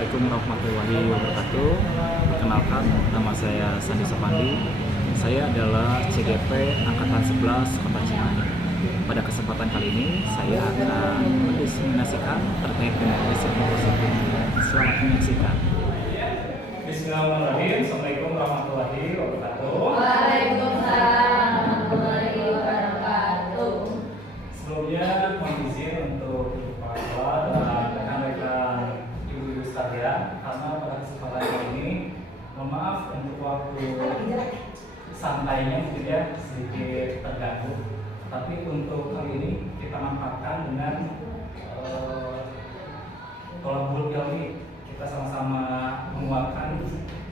Assalamualaikum warahmatullahi wabarakatuh. Perkenalkan, nama saya Sandi Sopandi. Saya adalah CGP Angkatan 11 Kota Cimahi. Pada kesempatan kali ini, saya akan mendiskriminasikan terkait dengan risiko positif. Selamat menyaksikan. Bismillahirrahmanirrahim. Assalamualaikum warahmatullahi wabarakatuh. Waalaikumsalam warahmatullahi wabarakatuh. Sebelumnya mohon izin untuk Bapak dan rekan-rekan ibu-ibu sekalian, karena pada kesempatan kali ini, mohon maaf untuk waktu santainya mungkin ya sedikit terganggu. Tapi untuk kali ini kita manfaatkan dengan tolak ukur ilmi. Kita sama-sama menguatkan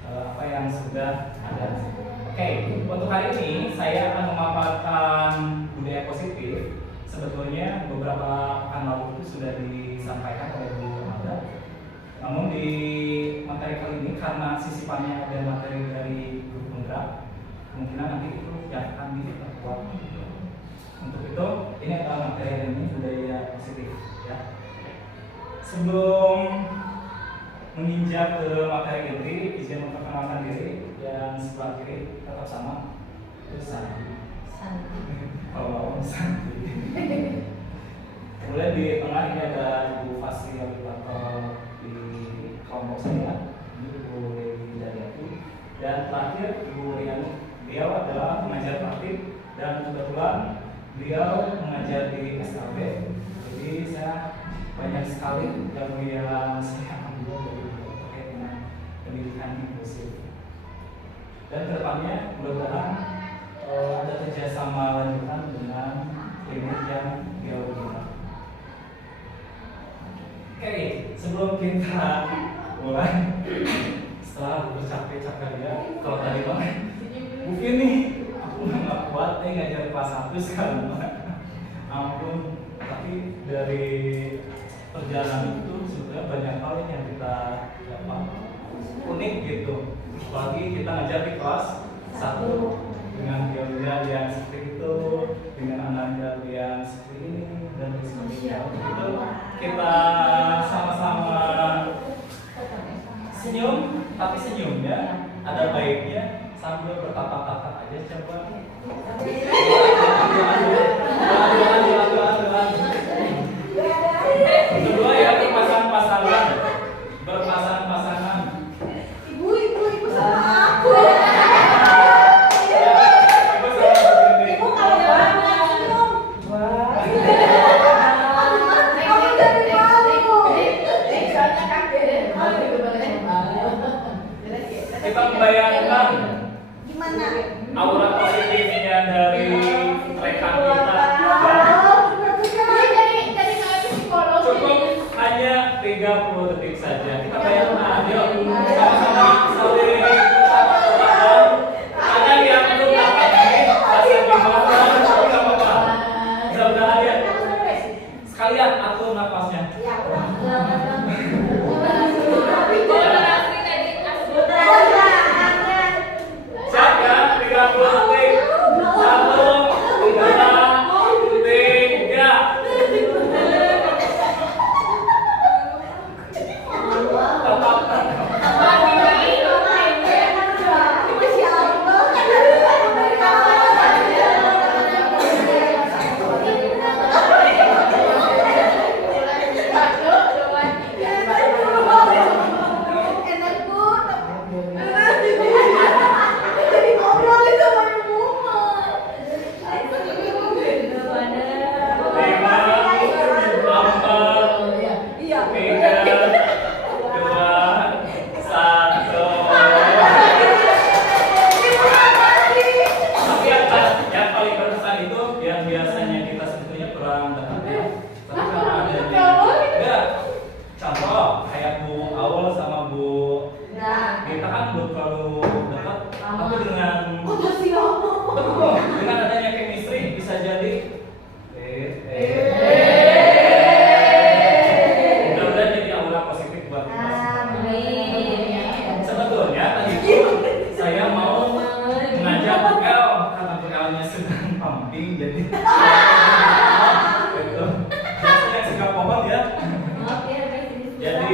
apa yang sudah ada. Oke, untuk hari ini saya akan memaparkan budaya positif. Sebetulnya beberapa pekan lalu itu sudah disampaikan oleh Bu Amanda. Namun di materi kali ini karena sisipannya ada materi dari guru penggerak, kemungkinan nanti itu yang akan diperkuat. Untuk itu ini adalah materi ini budaya positif. Ya. Sebelum menginjak ke materi inti, izin memperkenalkan diri. Yang sebelah kiri tetap sama, itu Santi. Kalau Santi. Kemudian di tengah ini ada Ibu fasilitator di kelompok saya, ini Ibu Dewi Daryati, dan terakhir Ibu Riani. Beliau adalah pengajar praktik dan kebetulan beliau mengajar di SLB. Jadi saya banyak sekali yang saya ambil dari terkait dengan pendidikan inklusif. Dan kedepannya mudah-mudahan ada kerjasama lanjutan dengan klinik yang biologi. Oke, sebelum kita mulai, setelah bercapek-capek ya, kalau tadi banget, mungkin nih aku nggak kuat ngajar kelas 1 sekarang, ampun. Tapi dari perjalanan itu sebenarnya banyak hal yang kita dapat unik gitu. Apalagi kita ngajar di kelas 1 dengan teori yang seperti itu, dengan anak yang seperti ini dan sebagainya. Itu kita sama-sama senyum, tapi senyumnya ada baiknya sambil bertatap-tatap aja coba. Kedua ya berpasang-pasangan. Ibu sama aku. Ibu sama begini. Ibu kalau banget senyum. Kamu dari malu. Kita membayangkan Gimana? aura positifnya dari rekan kita. Cukup hanya 30 detik saja. Kita bayangkan, yuk sama-sama saling bertatap. Ada yang belum dapat ini, rasa gimana? Tapi nggak apa-apa. Mudah-mudahan ya. Sekalian atur napasnya. Siap ya? 30 detik. 1, 2, 3.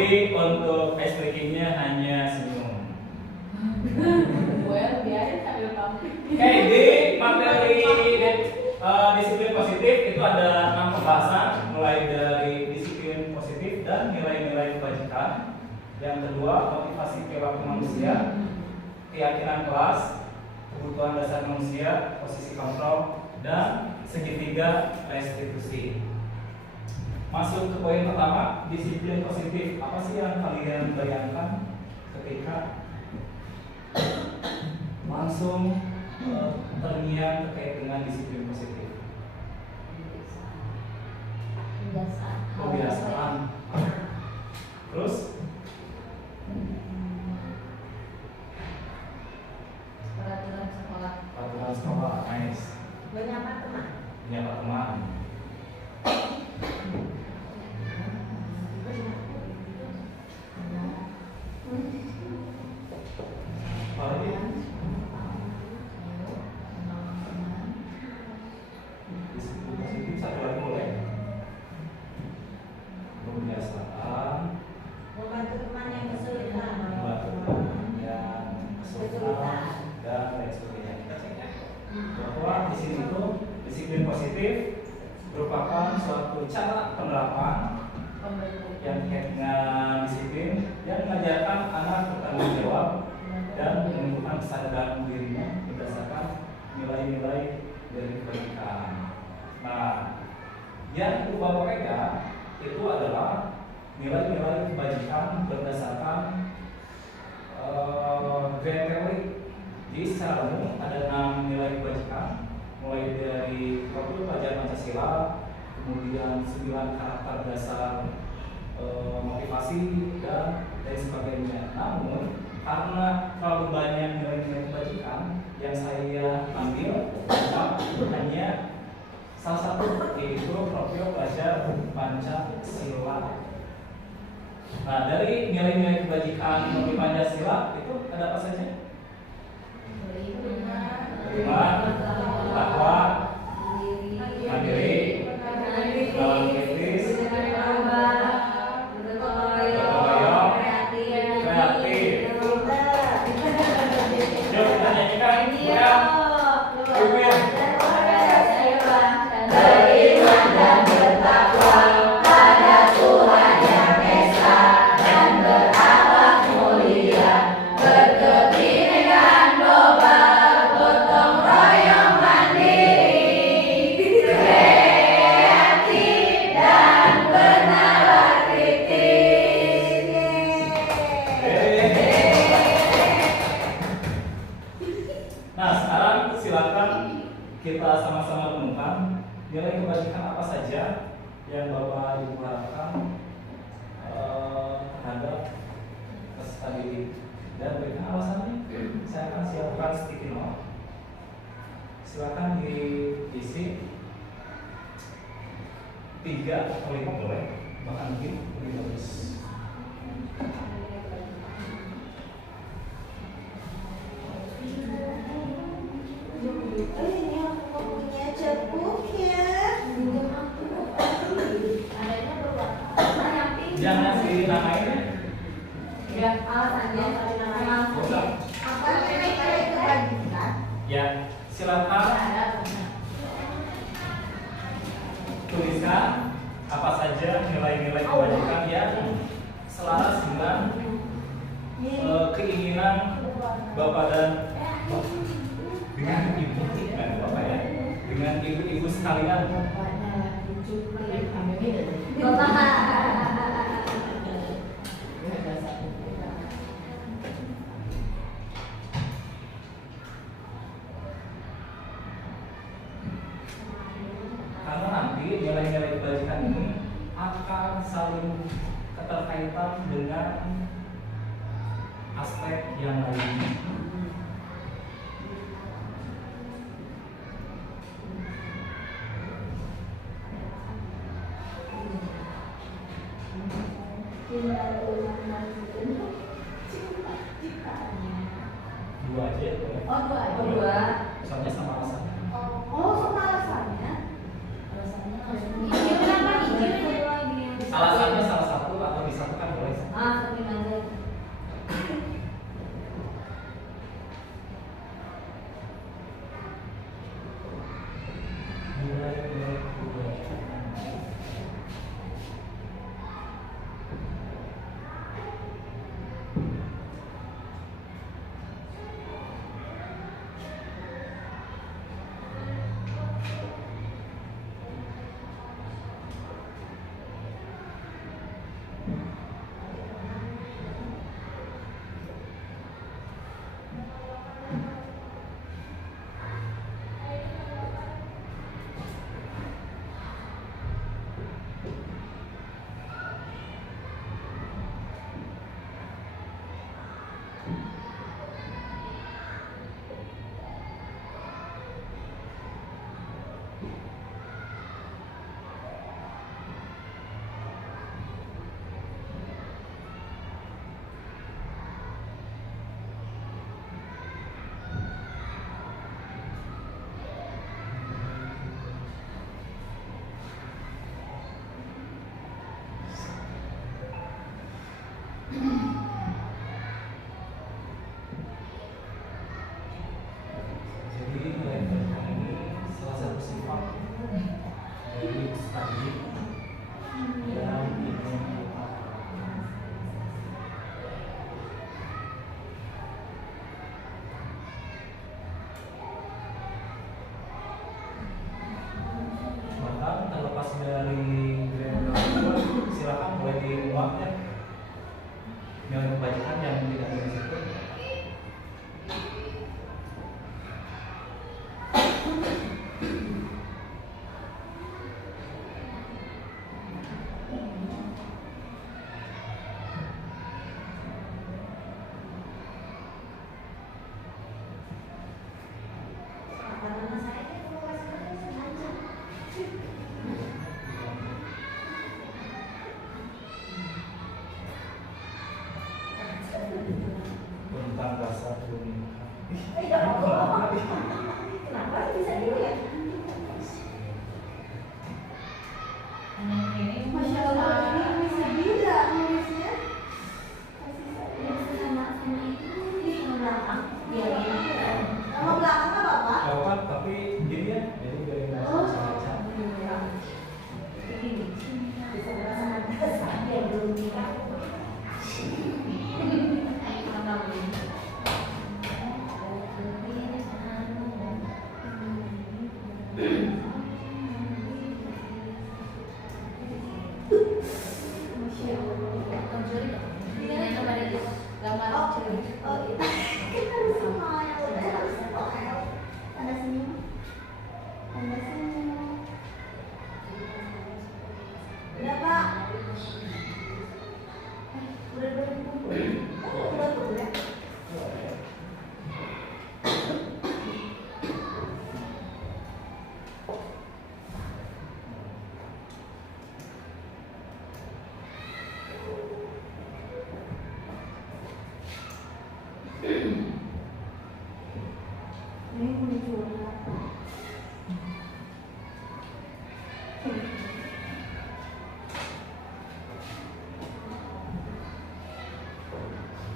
Jadi untuk ice breakingnya hanya senyum. Biarin sambil kamu. Oke, di materi disiplin positif itu ada 6 pembahasan, mulai dari disiplin positif dan nilai-nilai kebajikan. Yang kedua, motivasi perilaku manusia, keyakinan kelas, kebutuhan dasar manusia, posisi kontrol, dan segitiga restitusi. Masuk ke poin pertama, disiplin positif. Apa sih yang kalian bayangkan ketika langsung terngiang terkait dengan disiplin positif? Kebiasaan. Terus Peraturan sekolah. peraturan sekolah, nice. Banyak teman. Punya teman. Apalagi? Disiplin positif satu lagi boleh. Kebiasaan. Membantu teman yang kesulitan. Membantu teman yang kesulitan dan lain sebagainya. Kita cek ya. Bahwa di sini itu disiplin positif merupakan suatu cara penerapan yang terkait dengan disiplin yang mengajarkan anak bertanggung jawab dan menumbuhkan kesadaran dirinya berdasarkan nilai-nilai dari kebajikan. Nah, yang Bapak pegang itu adalah nilai-nilai kebajikan berdasarkan grand theory. Jadi secara umum ada 6 nilai kebajikan, mulai dari profil pelajar Pancasila, kemudian 9 karakter dasar motivasi dan lain sebagainya. Namun karena terlalu banyak nilai-nilai kebajikan yang saya ambil, hanya salah satu, yaitu profil pelajar Pancasila. Nah, dari nilai-nilai kebajikan profil Pancasila itu ada apa saja? Beriman, takwa, mandiri, dalam kritis, bergotong royong, kreatif. Yuk kita nyanyikan ya. Beriman dan bertakwa pada Tuhan yang Esa dan berakhlak mulia, berkebinekaan global, gotong royong mandiri, kreatif dan bernalar kritis. Nah, sekarang silakan kita sama-sama renungkan nilai kebajikan apa saja yang Bapak Ibu harapkan terhadap peserta didik dan berikan alasannya. Saya akan siapkan sticky note. Silakan diisi 3 atau 5 boleh, bahkan lebih bagus. Ini aku punya ceruk ya. Jangan dinamain ya. Alasannya apa nilai kebajikan? Ya, silakan tuliskan apa saja nilai-nilai kebajikan yang selaras dengan keinginan Bapak dan dengan ibu dan Bapak ya, dengan ibu-ibu sekalian. Karena nanti nilai-nilai kebajikan ini akan saling keterkaitan dengan aspek yang lainnya. Dua aja ya, boleh? Oh, dua. Soalnya sama alasannya. Oh, sama alasannya. Alasannya salah satu atau disatukan boleh.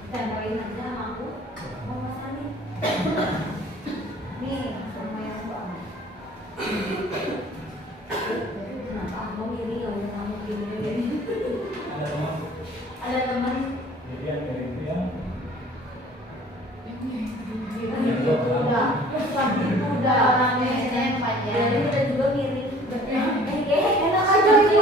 Tempoin aja sama aku. Mau Mas Andi. Nih, sama yang banget. Kenapa kamu iri ya udah kamu gini? Ada teman. Ada teman. Jadi yang dari itu yang Udah, udah orangnya jadi udah juga miring. Enak aja ibu.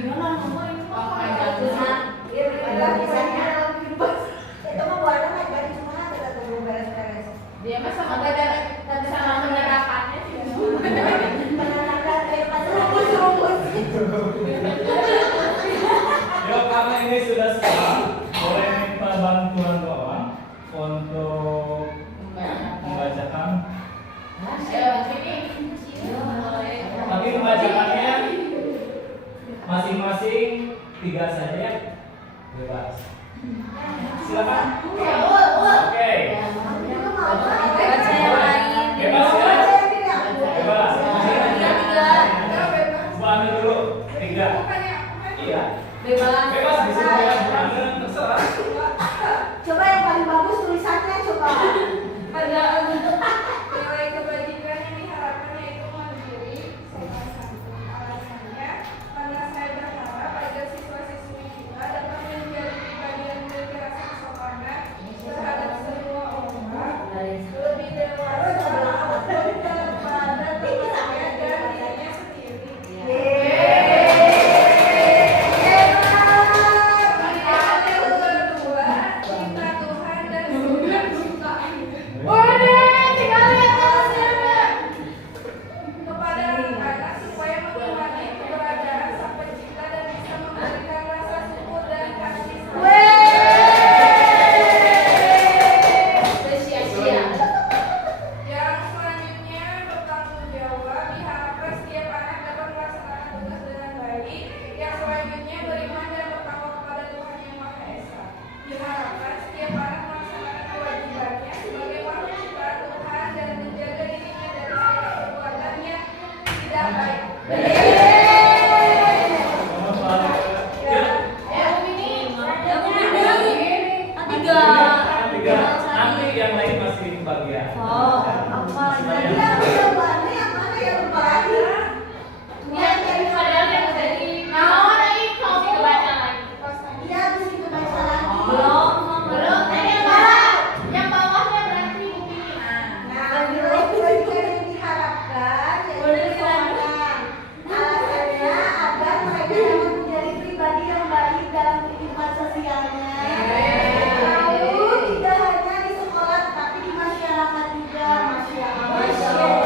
Gimana mama ini? Itu mah buahnya naik gaji cuma ada belum beres-beres. Dia mah sama menyerahkannya sih. Menandakan kayak pada rumus-rumus. Yuk, karena ini sudah selesai, boleh minta bantuan doa untuk membacakan. Tapi membacakannya masing-masing 3 saja ya. Bebas. Silakan. Oke. Baca yang lain. Bebas ya. Bebas. Bu ambil dulu 3. Iya. Bebas. Bebas bisa bebas Bu ambil terserah. Coba yang paling bagus tulisannya coba. Pada nilai kebajikan yang diharapkan yaitu mandiri, sopan santun. Alasannya karena saya berharap agar siswa-siswi kita dapat menjadi pribadi yang memiliki rasa kesopanan terhadap semua orang, lebih dewasa daripada temannya dan dirinya sendiri. Yang kedua, cinta Tuhan dan suka suka. Kepada anak-anak supaya mengimani keberadaan Sang Pencipta dan bisa memberikan rasa syukur dan kasih sayang. Yang selanjutnya bertanggung jawab, diharapkan setiap anak dapat melaksanakan tugas dengan baik. Yang selanjutnya beriman dan bertakwa kepada Tuhan Yang Maha Esa. Diharapkan setiap anak melaksanakan kewajibannya sebagai makhluk ciptaan Tuhan dan menjaga dirinya dari segala perbuatan yang tidak baik. Nanti yang lain masih kebagian. Oh, apa? Jadi yang jawabannya yang mana yang lupa lagi? Yang dari Padahal yang tadi Iya, habis itu baca lagi. belum. Yang bawahnya berarti bukti. Nah, nilai kebajikan yang diharapkan yaitu kesopanan. Alasannya agar mereka dapat menjadi pribadi yang baik dalam kehidupan sosialnya. Lalu tidak hanya di sekolah tetapi di masyarakat juga. Masya Allah.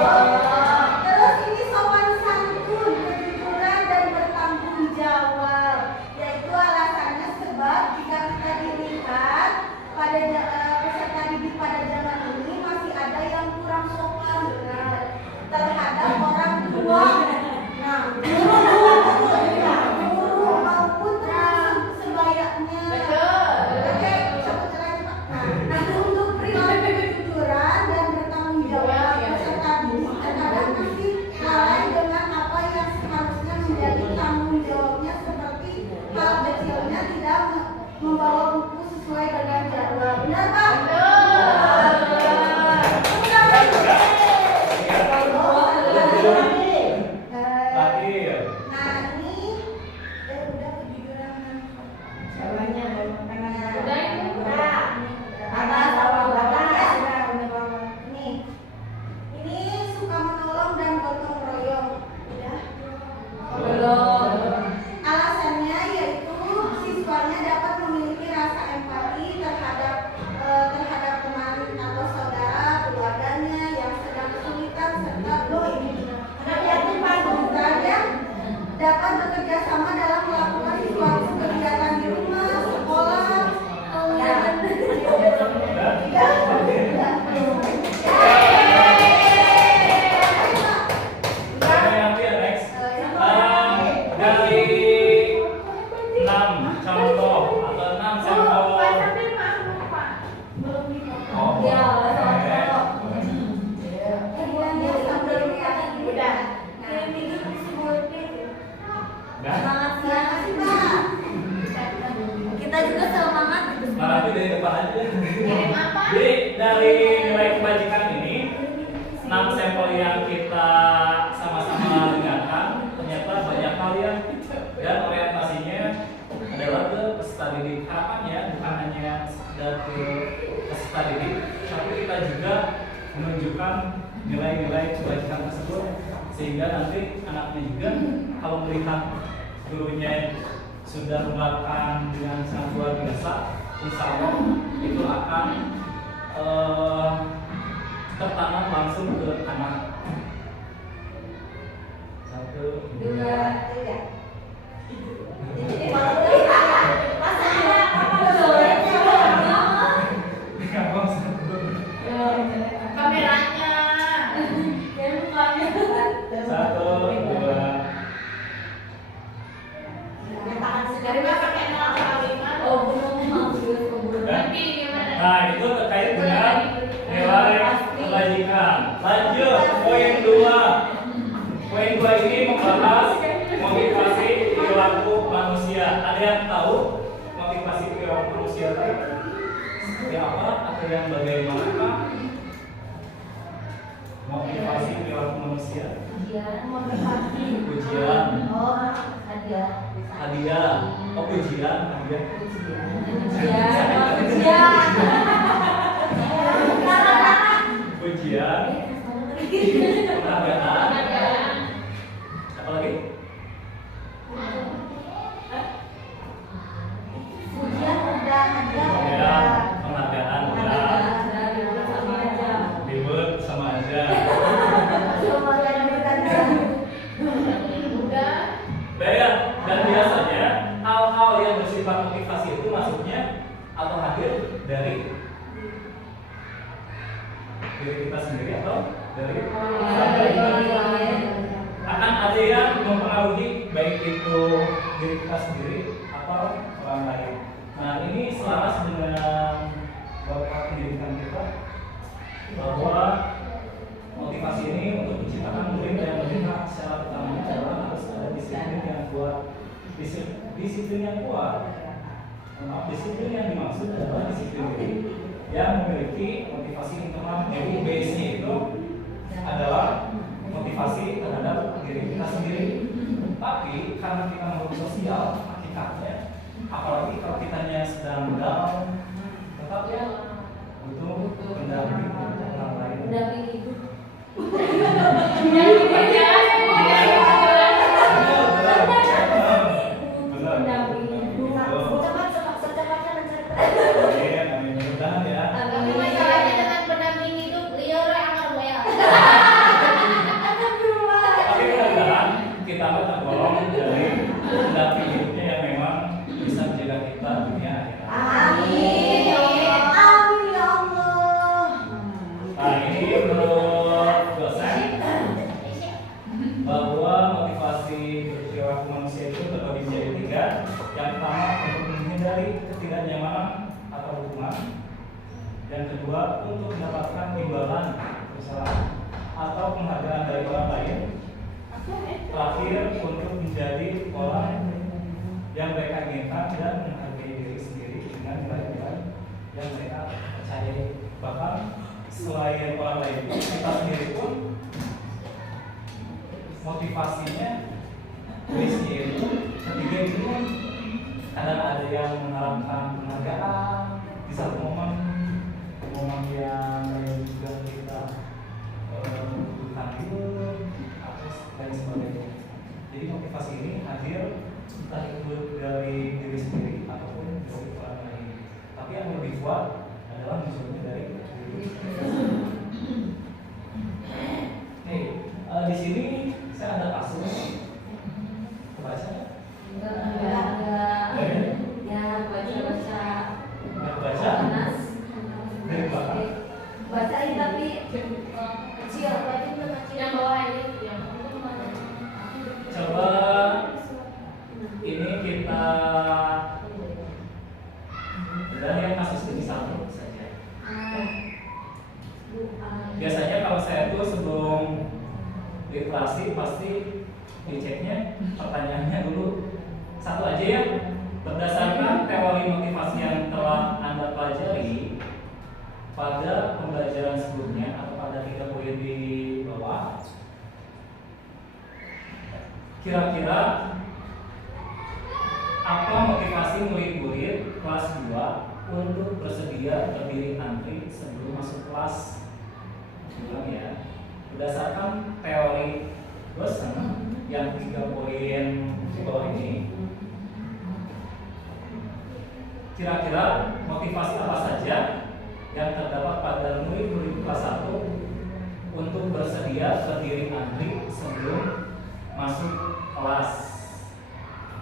dan ke peserta didik, tapi kita juga menunjukkan nilai-nilai kebajikan tersebut sehingga nanti anaknya juga kalau melihat gurunya sudah menerapkan dengan sangat luar biasa, insya Allah itu akan tertanam langsung ke anak. 1, 2, 3. Kameranya. Satu, dua. Dari mana pakai kalimat? Oh, belum. Nanti gimana? Nah, itu terkait dengan nilai kebajikan. Lanjut, poin 2. Poin 2 ini membahas motivasi perilaku manusia. Ada yang tahu motivasi perilaku manusia itu seperti apa atau yang bagaimana? Motivasi perilaku manusia. Pujian. Hadiah. Oh, pujian, hadiah. Pujian. Penghargaan. Apa lagi? Ya, penghargaan udah. Ribet sama aja. Dan biasanya hal-hal yang bersifat motivasi itu masuknya atau hadir dari diri kita sendiri atau dari akan ada yang mempengaruhi baik itu diri kita sendiri atau orang lain. Nah, ini selaras dengan bapak pendidikan kita bahwa motivasi ini untuk menciptakan murid yang melihat secara utamanya adalah harus ada disiplin yang kuat. Disiplin yang kuat. Disiplin yang dimaksud adalah disiplin diri yang memiliki motivasi internal. Jadi base-nya itu adalah motivasi terhadap diri kita sendiri. Tapi karena kita makhluk sosial, hakikatnya, apalagi kalau kitanya sedang down, tetap ya butuh pendamping untuk orang lain. Masalahnya dengan pendamping itu liar akan well. Tapi mudah-mudahan kita tergolong dari pendamping hidupnya yang memang bisa menjaga kita dunia akhirat. Nah, ini menurut dosen bahwa motivasi perilaku manusia itu terbagi menjadi 3. Yang pertama untuk menghindari ketidaknyamanan atau hukuman. Yang kedua untuk mendapatkan imbalan usaha atau penghargaan dari orang lain. Terakhir untuk menjadi orang yang mereka inginkan dan menghargai diri sendiri dengan nilai-nilai yang mereka percayai. Bahkan selain orang lain, kita sendiri pun motivasinya base-nya itu ketiga itu kadang ada yang mengharapkan penghargaan di satu momen yang juga kita butuhkan hidup atau dan sebagainya. Jadi motivasi ini hadir entah itu dari diri sendiri ataupun dari orang lain. Tapi yang lebih kuat adalah munculnya dari diri sendiri. Di sini saya ada kasus. Kebaca? Baca? Dari belakang? Bacain tapi kecil, Yang bawah ini yang Coba ini kita dan yang kasus ini satu saja. Biasanya kalau saya tuh sebelum literasi pasti diceknya pertanyaannya dulu satu aja ya. Berdasarkan teori motivasi yang telah Anda pelajari pada pembelajaran sebelumnya atau pada 3 poin di bawah, kira-kira apa motivasi murid-murid kelas 2 untuk bersedia berdiri antri sebelum masuk kelas. Ulang ya. Berdasarkan teori Wilson yang 3 poin di bawah ini, kira-kira motivasi apa saja yang terdapat pada murid-murid kelas 1 untuk bersedia berdiri antri sebelum masuk kelas?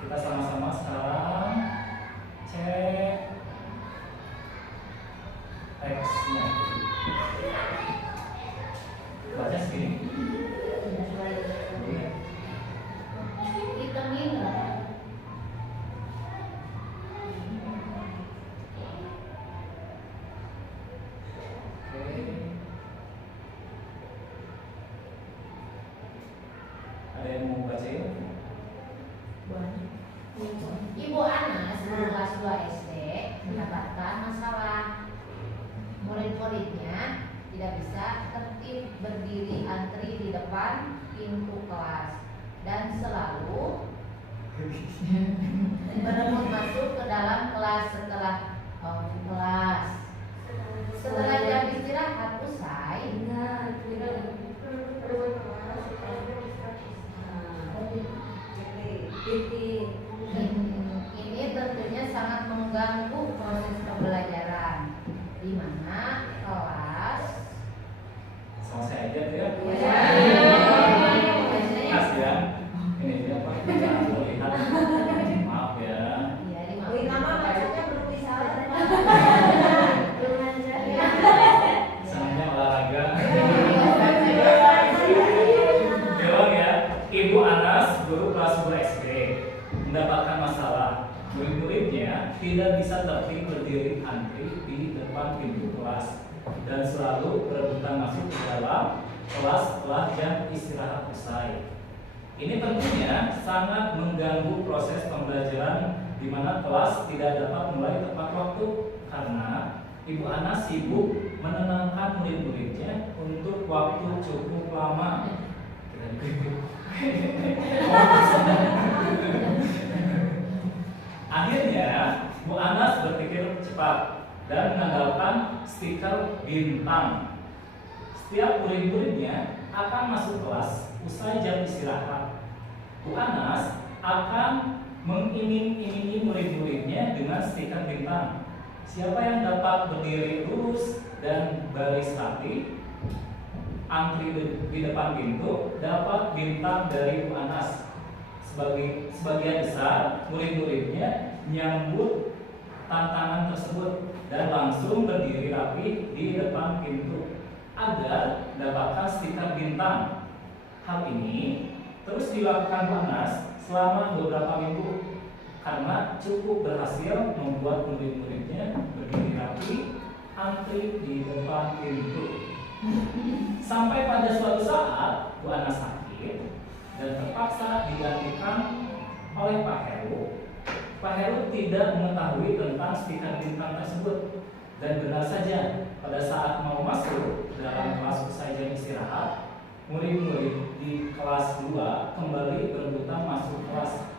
Kita sama-sama sekarang cek teksnya. Baca segini. Hitungin nggak? Ada yang mau bacain? Ibu Anas kelas 2 SD mendapatkan masalah. Murid-muridnya tidak bisa tertib berdiri antri di depan pintu kelas dan selalu berebut masuk ke dalam kelas setelah kelas. Setelah jam istirahat usai, ini tentunya sangat mengganggu proses pembelajaran, di mana kelas Sama saya aja tuh ya. biasanya Kasihan. Ini dia apa? Jangan melihat. Maaf ya. ya di Wih, nama bacanya belum bisa. Senangnya olahraga. Jawab ya. Ibu Anas, guru kelas 2 SD, mendapatkan masalah. Murid-muridnya tidak bisa tertib berdiri antri di depan pintu kelas dan selalu berebutan masuk ke dalam kelas setelah jam istirahat usai. Ini tentunya sangat mengganggu proses pembelajaran di mana kelas tidak dapat mulai tepat waktu karena Ibu Anas sibuk menenangkan murid-muridnya untuk waktu cukup lama. Akhirnya, Bu Anas berpikir cepat dan mengandalkan stiker bintang. Setiap murid-muridnya akan masuk kelas usai jam istirahat. Bu Anas akan mengiming-imingi murid-muridnya dengan stiker bintang. Siapa yang dapat berdiri lurus dan baris rapi, antri di depan pintu, dapat bintang dari Bu Anas. Sebagian besar murid-muridnya menyambut tantangan tersebut dan langsung berdiri rapi di depan pintu agar mendapatkan stiker bintang. Hal ini terus dilakukan Bu Anas selama beberapa minggu karena cukup berhasil membuat murid-muridnya berdiri rapi antri di depan pintu. Sampai pada suatu saat Bu Anas sakit dan terpaksa digantikan oleh Pak Heru. Pak Heru tidak mengetahui tentang stiker bintang tersebut dan benar saja pada saat mau masuk dalam kelas usai jam istirahat, murid-murid di kelas 2 kembali berebutan masuk kelas.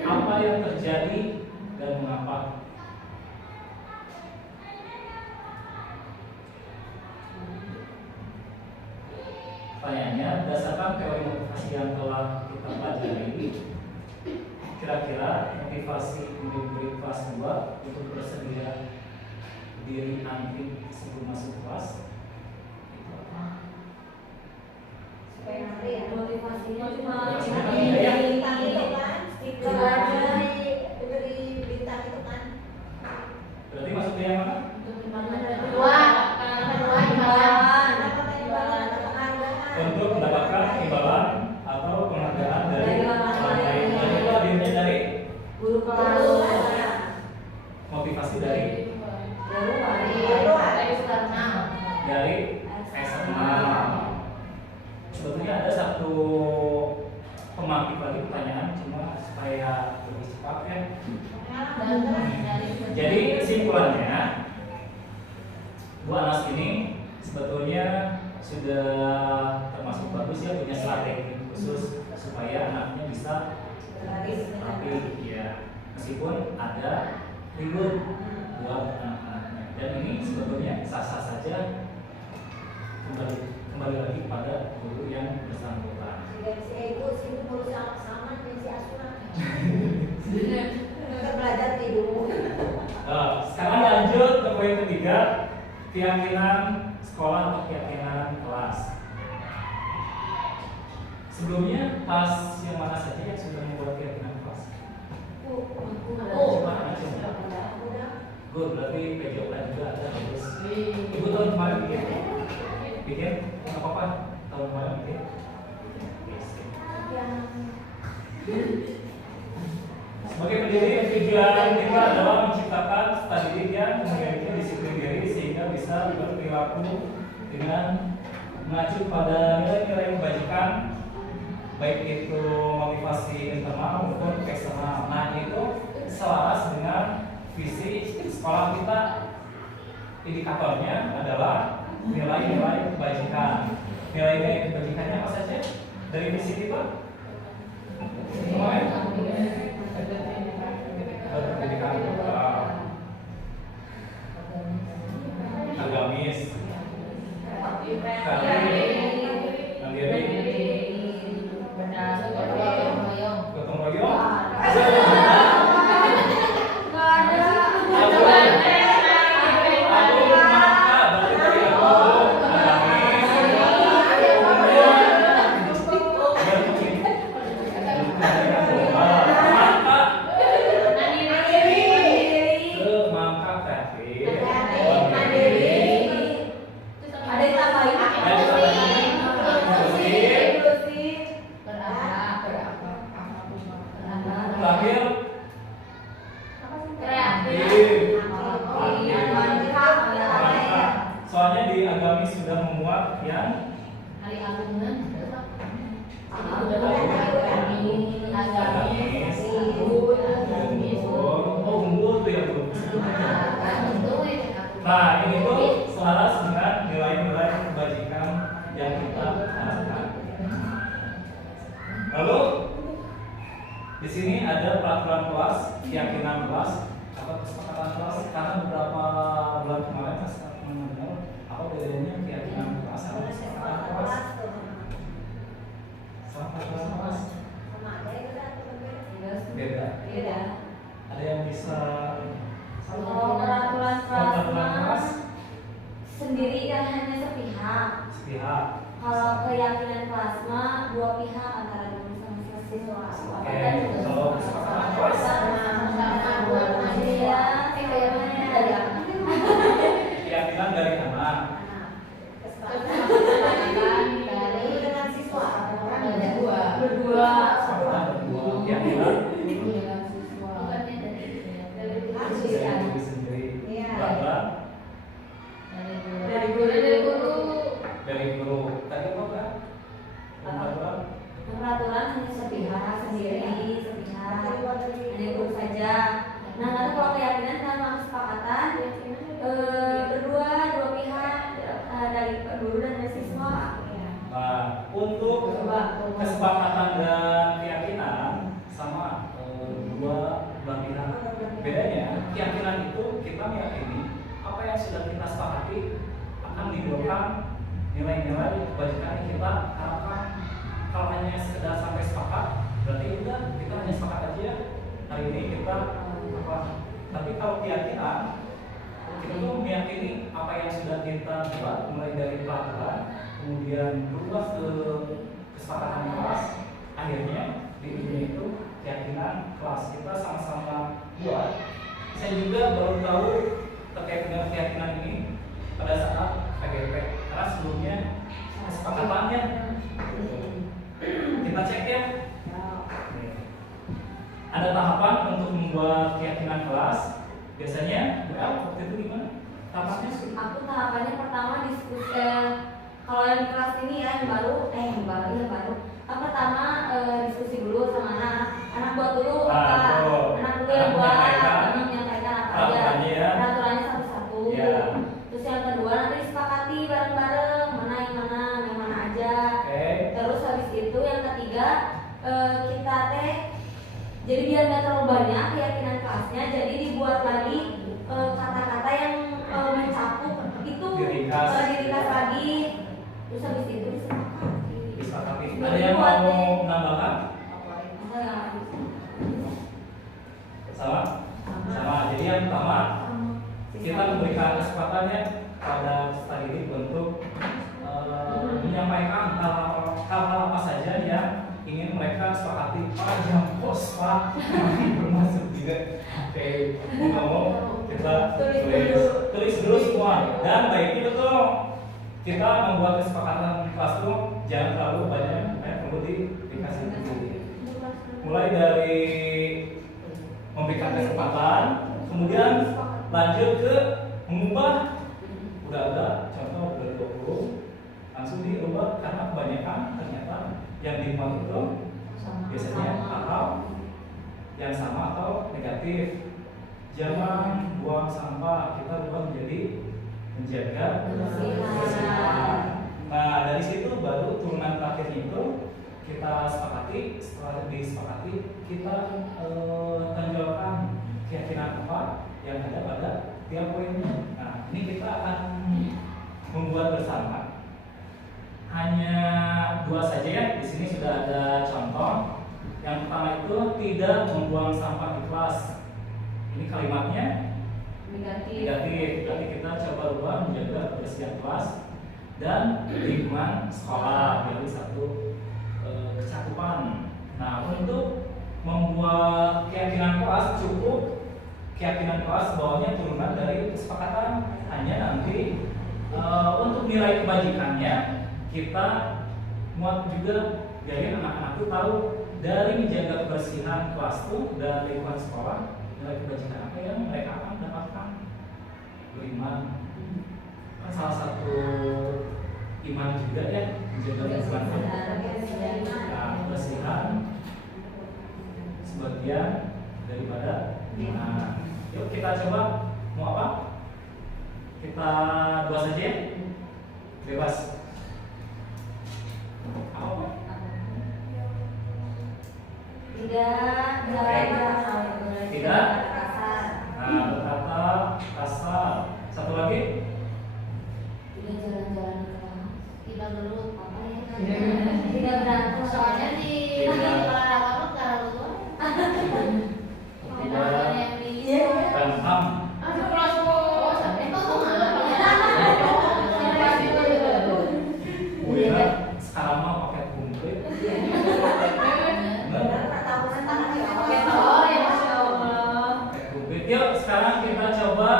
Apa yang terjadi dan mengapa? Pertanyaannya, berdasarkan teori motivasi yang telah kita pelajari, kira-kira motivasi murid-murid kelas 2 untuk bersedia diri antri sebelum masuk kelas itu apa? Supaya nanti ya motivasinya cuma Motivasinya di bintang itu kan, stiker aja diberi bintang itu kan. Berarti maksudnya yang mana? kedua Untuk mendapatkan imbalan atau penghargaan dari orang lain. Tadi itu hadirnya dari Guru kelas. motivasi dari dari eksternal. Sebetulnya ada satu pemakip lagi pertanyaan, cuma supaya lebih cepat ya. Jadi kesimpulannya, Bu Anas ini sebetulnya sudah termasuk bagus ya, punya strategi khusus supaya anaknya bisa rapi ya, meskipun ada libur buat anak-anaknya. Dan ini sebetulnya sah-sah saja, kembali lagi pada guru yang bersangkutan. Si ibu sibuk ngurus anak-anak dan si asuhan. Kita belajar tidur. Sekarang lanjut ke poin ketiga, keyakinan sekolah atau keyakinan kelas. Sebelumnya pas yang mana saja yang sudah membuat keyakinan kelas? Cuma ada cuma. Good, berarti PJOK juga ada terus. Ibu tahun kemarin bikin nggak apa-apa, tahun kemarin bikin. Sebagai pendiri, tujuan kita adalah menciptakan studi yang memiliki disiplin diri sehingga bisa berperilaku dengan mengacu pada nilai-nilai kebajikan, baik itu motivasi internal maupun eksternal. Nah, itu selaras dengan visi sekolah kita. Indikatornya adalah nilai-nilai kebajikan. Nilai-nilai kebajikannya apa saja dari visi kita? Semua ya? Pendidikan agamis, mandiri, gotong royong, soalnya di agamis sudah memuat yang unggul tuh ya Bu. Nah, ini tuh selaras dengan nilai-nilai kebajikan yang kita harapkan. Lalu di sini ada peraturan kelas, keyakinan kelas, atau kesepakatan kelas. Karena beberapa bulan kemarin saya mendengar apa bedanya keyakinan kelas sama kesepakatan kelas. Kesepakatan kelas beda. Ada yang bisa Kalau peraturan kelas sendiri kan hanya sepihak. sepihak. Kalau keyakinan kelas mah dua pihak antara guru sama siswa. Oke, kalau kesepakatan kelas keyakinan dari anak. Dengan siswa berdua Keyakinan siswa. dari diri sendiri. Iya. Bahwa dari guru dari guru. Tadi apa Kak? Peraturan Peraturan hanya sepihak sendiri, sepihak hanya guru saja. Nah, nanti kalau keyakinan sama kesepakatan berdua, dua pihak dari guru dan dari siswa. Nah, untuk kesepakatan dan keyakinan sama dua belah pihak. Bedanya, keyakinan itu kita meyakini apa yang sudah kita sepakati akan menimbulkan nilai-nilai kebajikan yang kita harapkan. Kalau hanya sekedar sampai sepakat, berarti udah kita hanya sepakat aja. Hari ini kita apa? Tapi kalau keyakinan, kita tuh meyakini apa yang sudah kita buat, mulai dari peraturan, kemudian berubah ke kesepakatan kelas, akhirnya di ujungnya itu keyakinan kelas kita sama-sama buat. Saya juga baru tahu terkait dengan keyakinan ini pada saat PGP, karena sebelumnya kesepakatannya kita cek ya. Ada tahapan untuk membuat keyakinan kelas. Biasanya waktu itu gimana? Tahapannya? Aku tahapannya pertama diskusi. Kalau yang kelas ini ya yang baru. Aku pertama diskusi dulu sama anak buat dulu apa? Anak dulu yang buat, menyampaikan apa aja. Peraturannya satu-satu. Ya. Terus yang kedua nanti disepakati bareng-bareng mana yang mana aja. Oke. Terus habis itu yang ketiga kita jadi biar nggak terlalu banyak keyakinan kelasnya, jadi dibuat lagi kata menyampaikan hal-hal apa saja yang ingin mereka sepakati. Pak, jam pos Pak, bermasuk juga. Oke, mau kita tulis dulu semua. Dan baiknya betul, kita membuat kesepakatan kelas itu jangan terlalu banyak perlu dikasih dulu. Mulai dari memberikan kesempatan, kemudian lanjut ke mengubah. Udah ada contoh dari 20 langsung diubah karena kebanyakan ternyata yang dimuat itu biasanya hal-hal yang sama atau negatif. Jangan buang sampah, kita ubah menjadi menjaga kebersihan. Nah, dari situ baru turunan terakhirnya itu kita sepakati. Setelah disepakati, kita tonjolkan keyakinan apa yang ada pada tiap poinnya. Nah, ini kita akan membuat bersama. Hanya 2 saja ya. Di sini sudah ada contoh. Yang pertama itu tidak membuang sampah di kelas. Ini kalimatnya negatif. Berarti kita coba ubah menjaga kebersihan kelas dan lingkungan sekolah. Jadi satu kecakupan. Nah, untuk membuat keyakinan kelas cukup keyakinan kelas bawahnya turunan dari kesepakatan. Hanya nanti untuk nilai kebajikannya kita muat juga jadi anak-anak itu tahu dari menjaga kebersihan kelas itu dan lingkungan sekolah, nilai kebajikan apa yang mereka akan dapatkan. Beriman, salah satu iman juga ya, menjaga lingkungan. Nah, kebersihan sebagian daripada iman. Yuk kita coba mau apa? Kita 2 saja ya? Bebas. Apa? Tidak. Nah, berkata kasar. Satu lagi. Tidak jalan-jalan ke kelas. Tidak dulu. Tidak berantem. Soalnya di olahraga terlalu Berantem. Sekarang mau pakai kumplit. Yuk sekarang kita coba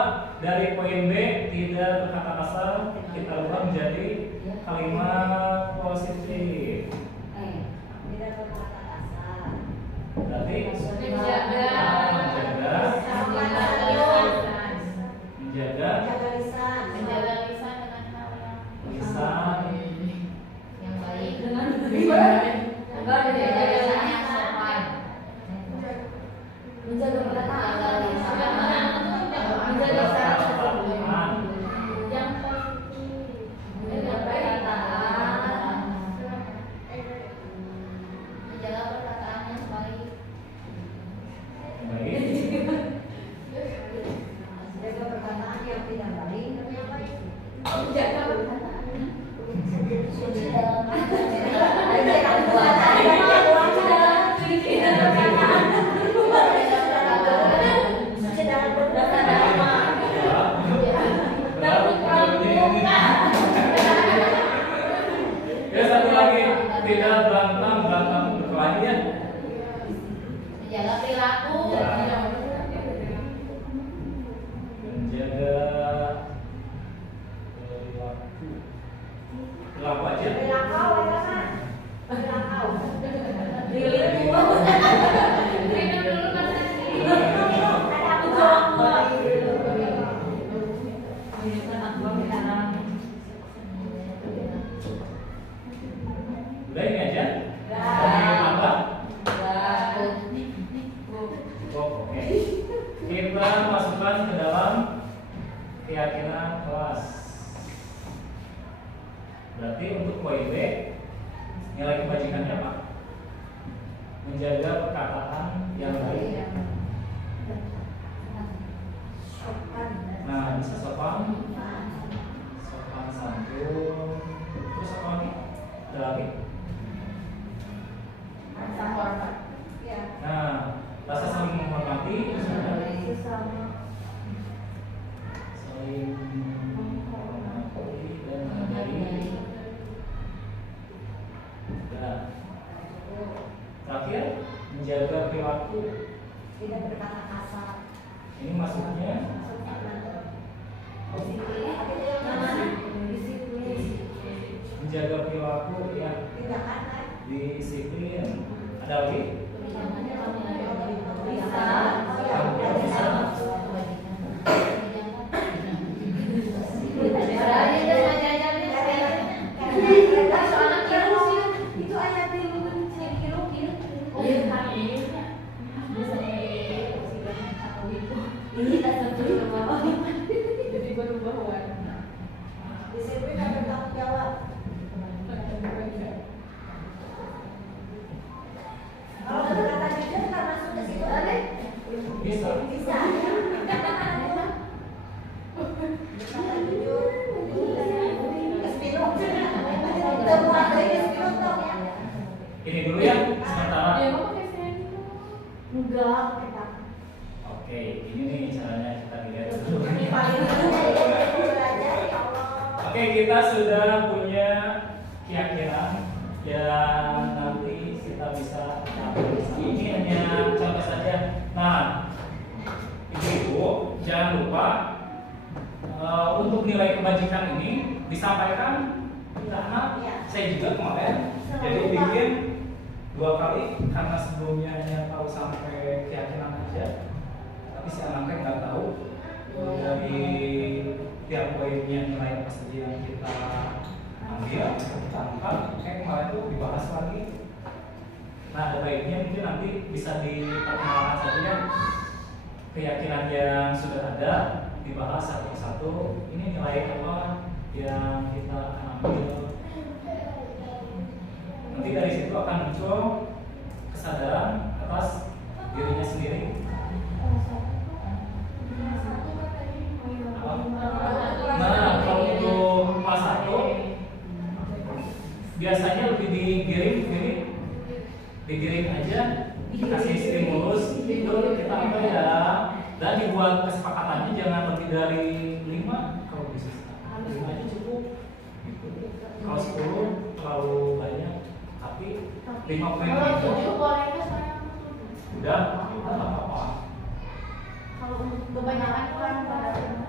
dari poin B, tidak berkata kasar, kita ubah menjadi kalimat positif. Berarti menjaga lisan yang baik dengan menjaga perkataan, menjaga perkataan yang positif, menjaga perkataan, menjaga perkataan yang baik. baik. menjaga perkataan yang tidak baik, menjaga perkataan suci dalam Ya satu lagi, tidak berantem berkelahi ya. Menjaga perilaku. Menjaga perilaku aja. Udah ini aja. Apa? Oke. Kita masukkan ke dalam keyakinan kelas. Berarti untuk poin B nilai kebajikannya apa? Menjaga perkataan yang baik. Nah, bisa sopan santun. Terus apa lagi? Ada lagi? Nah, rasa saling menghormati, saling menghormati dan menghargai menjaga perilaku. Tidak berkata kasar. Ini maksudnya menjaga perilaku ya, disiplin. Ada lagi? Itu ayat yang ini tak setuju sama Jadi berubah warna. disiplin dan bertanggung jawab. Kalau berkata jujur kan masuk ke situ ada? Bisa. Bisa. Berkata jujur. Espino. Kita buat lagi espino toh ya. Ini dulu ya sementara. Dia mau pakai sendok. Enggak, kita. Oke, ini nih caranya kita lihat dulu. Ini paling belajar ya Allah. Oke, kita sudah punya keyakinan yang nanti kita bisa capai. Ini hanya contoh saja. Nah, ibu-ibu jangan lupa untuk nilai kebajikan ini disampaikan ke anak. Saya juga kemarin jadi bikin 2 kali karena sebelumnya hanya tahu sampai keyakinan aja. Tapi si anaknya nggak tahu dari tiap poinnya nilai apa saja yang kita ambil, kita angkat. Kayak kemarin tuh dibahas lagi. Nah, ada baiknya mungkin nanti bisa diperkenalkan saja keyakinan yang sudah ada, dibahas satu persatu. Ini nilai apa yang kita akan ambil. Nanti dari situ akan muncul kesadaran atas dirinya sendiri. Nah, kalau untuk kelas 1 biasanya lebih digiring aja, dikasih stimulus itu kita apa ya, dan dibuat kesepakatannya jangan lebih dari 5 kalau bisa 5 aja cukup. Kalau 10 terlalu banyak, tapi 5 poin Kalau itu 7 bolehnya saya udah nggak apa-apa. kalau untuk kebanyakan kan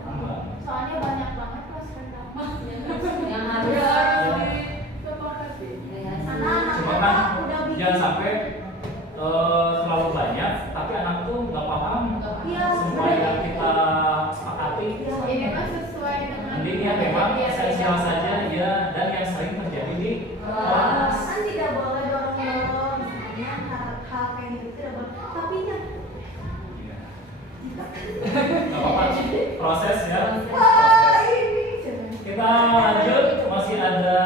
Enggak. soalnya banyak banget kelas pertama yang Ya, harus sepakati. Cuma kan jangan sampai terlalu banyak, tapi anak tuh nggak paham Iya, semua yang kita sepakati. Ini mah sesuai dengan Nanti ya memang esensial saja ya, dan yang sering terjadi di kelas. Kan tidak boleh dorong-dorong, misalnya hal kayak gitu tidak boleh. Tapi ya, Iya. Nggak apa-apa, proses ya. wah ini jangan. Kita lanjut, masih ada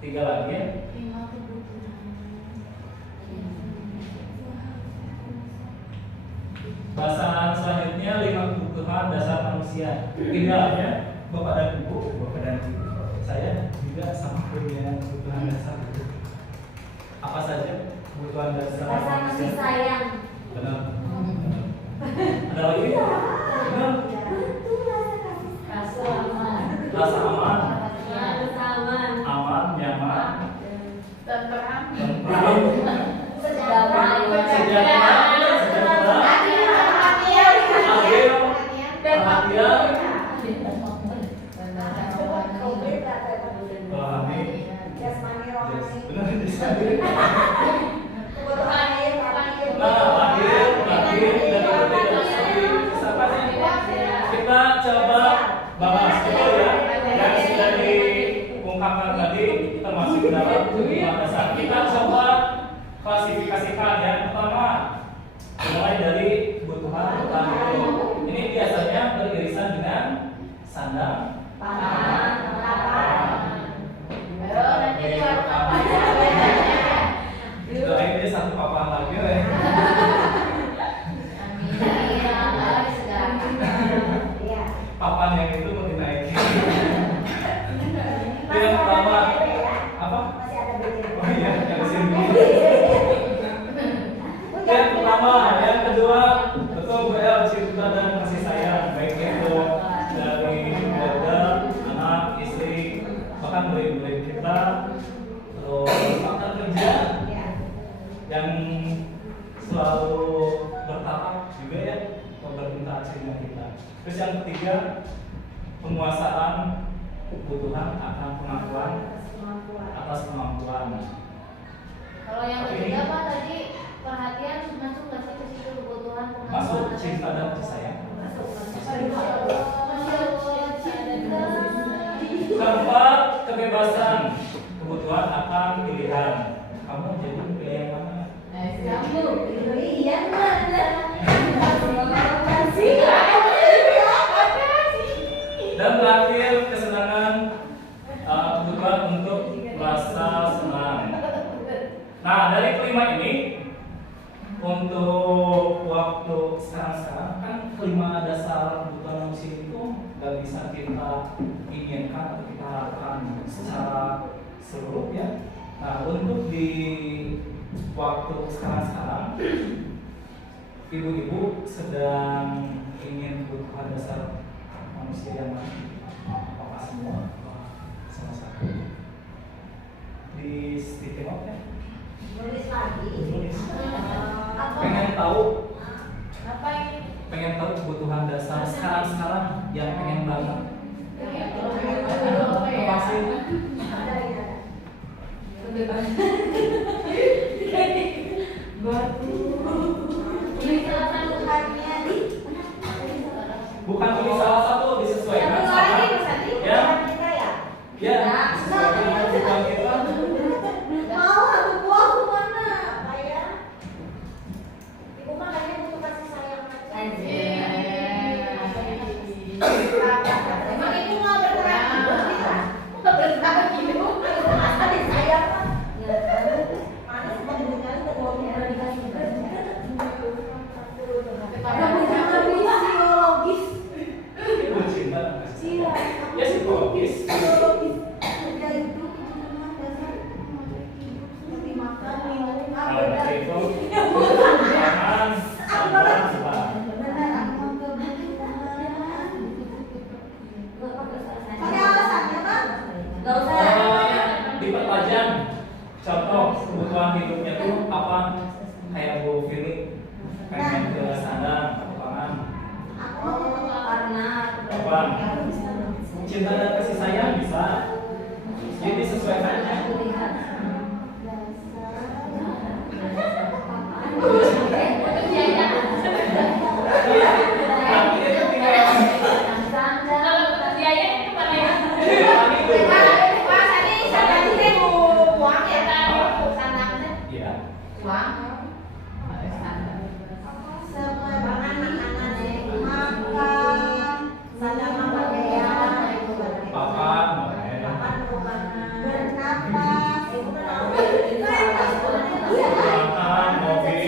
3 lagi ya. 5 kebutuhan. Bahasan selanjutnya 5 kebutuhan dasar manusia. Idealnya Bapak dan Ibu, saya juga sama punya kebutuhan dasar. Apa saja kebutuhan dasar Rasa kasih sayang. Benar. Ada lagi? Benar. Itu rasa kasih Rasa aman. Rasa aman, sayang. aman, nyaman, tenteram. tentram, Sejahtera. sejahtera, adil, perhatian, rohani. Jasmani, rohani. Benar disebut. Kebutuhan air, lahir. Nah, lahir, dan siapa sih? Kita coba bahas dulu ya. Yang sudah diungkapkan tadi termasuk dalam kebutuhan dasar. Kita coba klasifikasikan. Yang pertama, mulai dari kebutuhan pertama itu. Ini biasanya beririsan dengan sandang, Pangan, papan. Ayo nanti di warung apa aja. doain dia satu papan lagi ya. Amin. Ya, segala. Iya. Papan yang itu mau dinaikin. Yang pertama apa? Masih ada beda. Oh iya, yang sini. Yang pertama, yang kedua, betul BL cinta dan kasih sayang, baik itu dari keluarga, Terus yang ketiga, penguasaan kebutuhan akan pengakuan atas kemampuan. Kalau yang ketiga Pak tadi perhatian masuk nggak sih ke situ kebutuhan pengakuan? Masuk cinta dan kasih sayang. Keempat, kebebasan kebutuhan akan pilihan. Kamu jadi pilih yang mana? Dan terakhir, kesenangan kebutuhan untuk merasa senang. Nah, dari kelima ini, untuk waktu sekarang kan kelima dasar kebutuhan manusia itu nggak bisa kita inginkan atau kita harapkan secara seluruh ya. Nah, untuk di waktu sekarang ibu-ibu sedang ingin kebutuhan dasar manusia yang mana? Apakah semua? Salah satu? Di sticky note ya? Nulis lagi. Tulis. Pengen tahu? Apa ini? Pengen tahu kebutuhan dasar sekarang yang pengen banget? Apa sih? Bukan pilih salah satu, disesuaikan sama ya, ya, disesuaikan dengan kebutuhan kita. Mau aku buah aku mana? Apa ya? Ibu mah kayaknya butuh kasih sayang aja. Emang ibu nggak bergerak hidup kita? Nggak bergerak hidup? Masa disayang mah? Ya kan? Mana semua dengan keduanya udah dikasih kerja. Kamu jangan fisiologis. Ibu cinta dan kasih Iya. sayang. Ya psikologis. Fisiologis. Kerja itu kebutuhan dasar makhluk hidup seperti makan, minum, Kalau beda. dari itu, kebutuhan sama selang. Benar, aku mau kebutuhan. Pakai alasannya, Pak? Gak usah. Dipertajam. Contoh kebutuhan hidupnya tuh apa? Kayak Bu Fili pengen ke sana, ke pangan. Aku karena Apa? Cinta dan kasih sayang bisa. Jadi sesuaikan aja. Tapi itu tinggal ya. Papan, makan, mobil,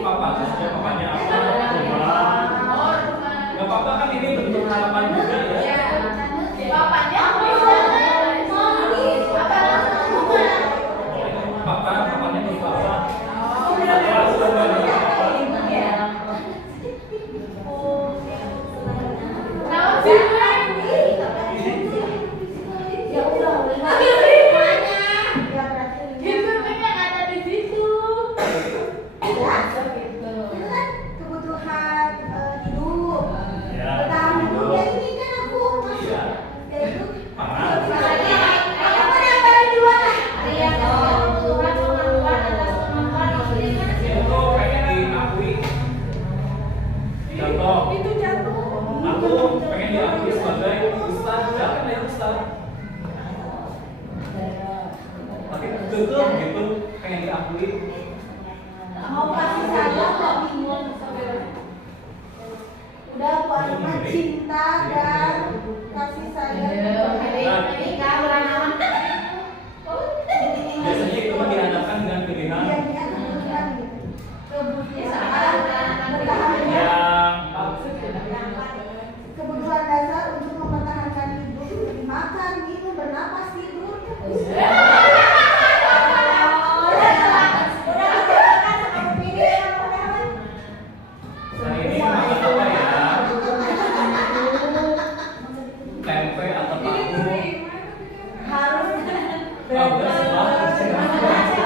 papan saja papannya apa? Rumah. Gak apa-apa kan ini bentuk harapan juga ya. Papan, papannya bentuk apa? Atau langsung bentuk apa? Ya udah, kebutuhan hidup, Ya. bertahan hidup ya ini kan aku masuk. Iya. Ya itu. Pangan. Apa yang paling duluan? Itu pengen diakui. Contoh, Itu jatuh. aku pengen diakui sebagai ustaz, jangan ya ustaz. Tapi betul gitu, pengen diakui. Mau kasih sayang kok bingung. Udah aku anak cinta dan kasih sayang. Biasanya itu mah dihadapkan dengan pilihan Iya, iya, kebutuhan gitu. Kebutuhan bertahan hidup. yang Kebutuhan dasar untuk mempertahankan hidup seperti makan, minum, bernapas, tidur. Udah sama pemilihan, udah. tempe atau tahu. Harus Oh, udah sebelah.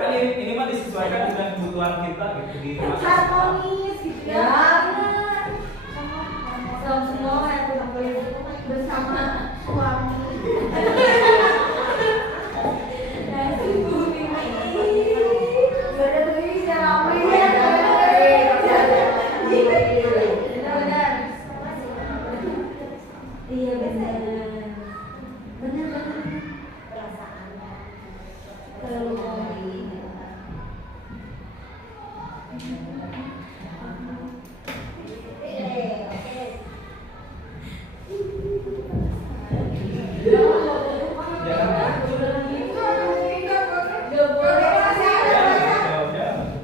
Kan ini mah disesuaikan dengan kebutuhan kita gitu di masa harmonis gitu ya. Benar. Semua yang bersama suami. Nasi kuning. Benar bisa ramai ya. Benar. Iya benar. Benar. Perasaan. Terlalu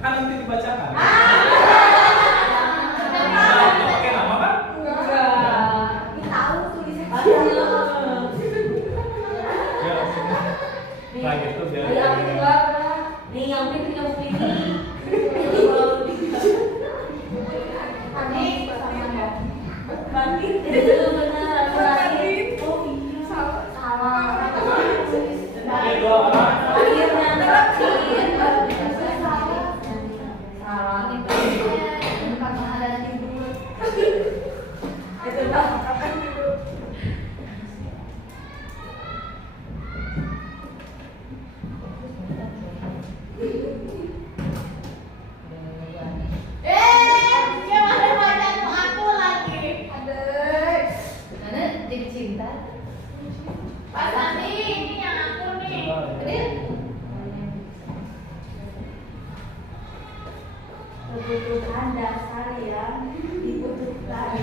kan nanti dibacakan. Oke, nama kan? Nah gitu biar. Nih yang ini bandit itu benar bandit. Oh iya salah. Oke, dua orang. Akhirnya terakhir salah. Itu dah. Kebutuhan dasar yang dibutuhkan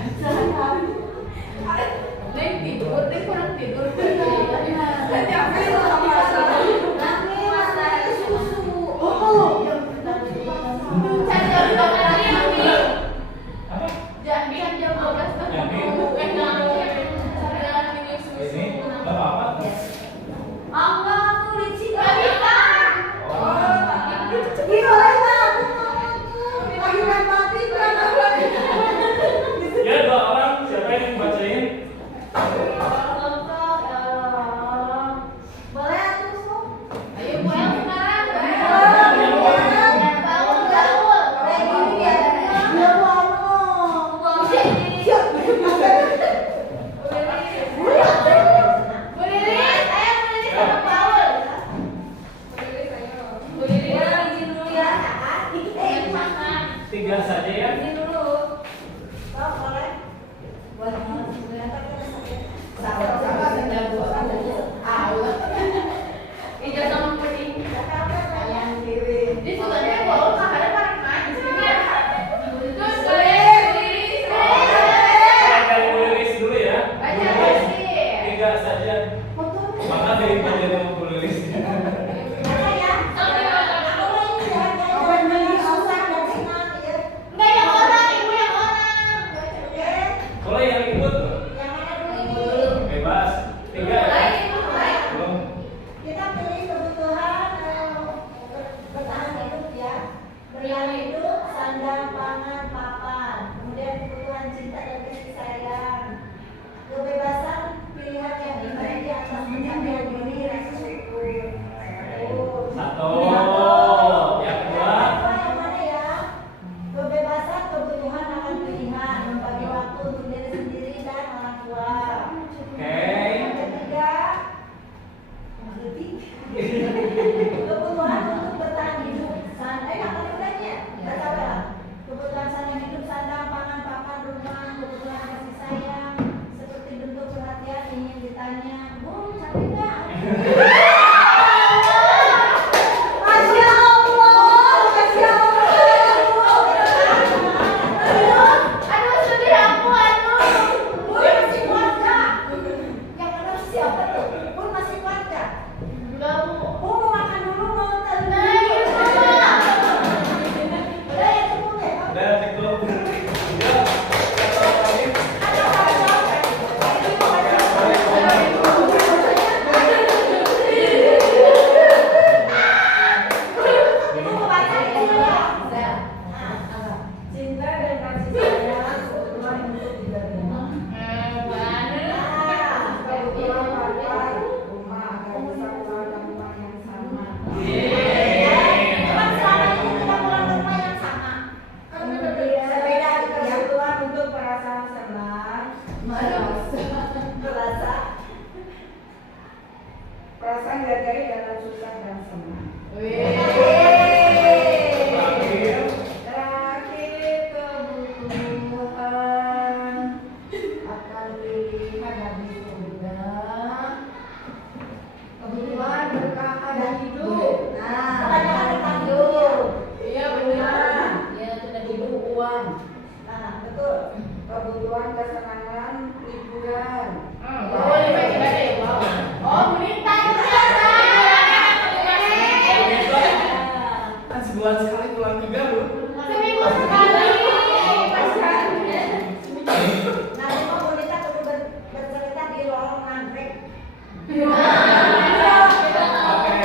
Ini nama apa? Allah tuh licin Oh. Ya, dua orang siapa yang bacain? boleh atuh sok. Ayo pulang sekarang. Tiga saja ya. Dari Bu Lilis dulu ya. Tiga saja. Maka dari bagian yang Bu Lilis. Boleh yang ikut tuh. Bebas. Tiga ya. Belum. sebulan sekali pulang ke Garut. Seminggu sekali. Nanti mau bonita kudu bercerita di lorong anggrek. Oke.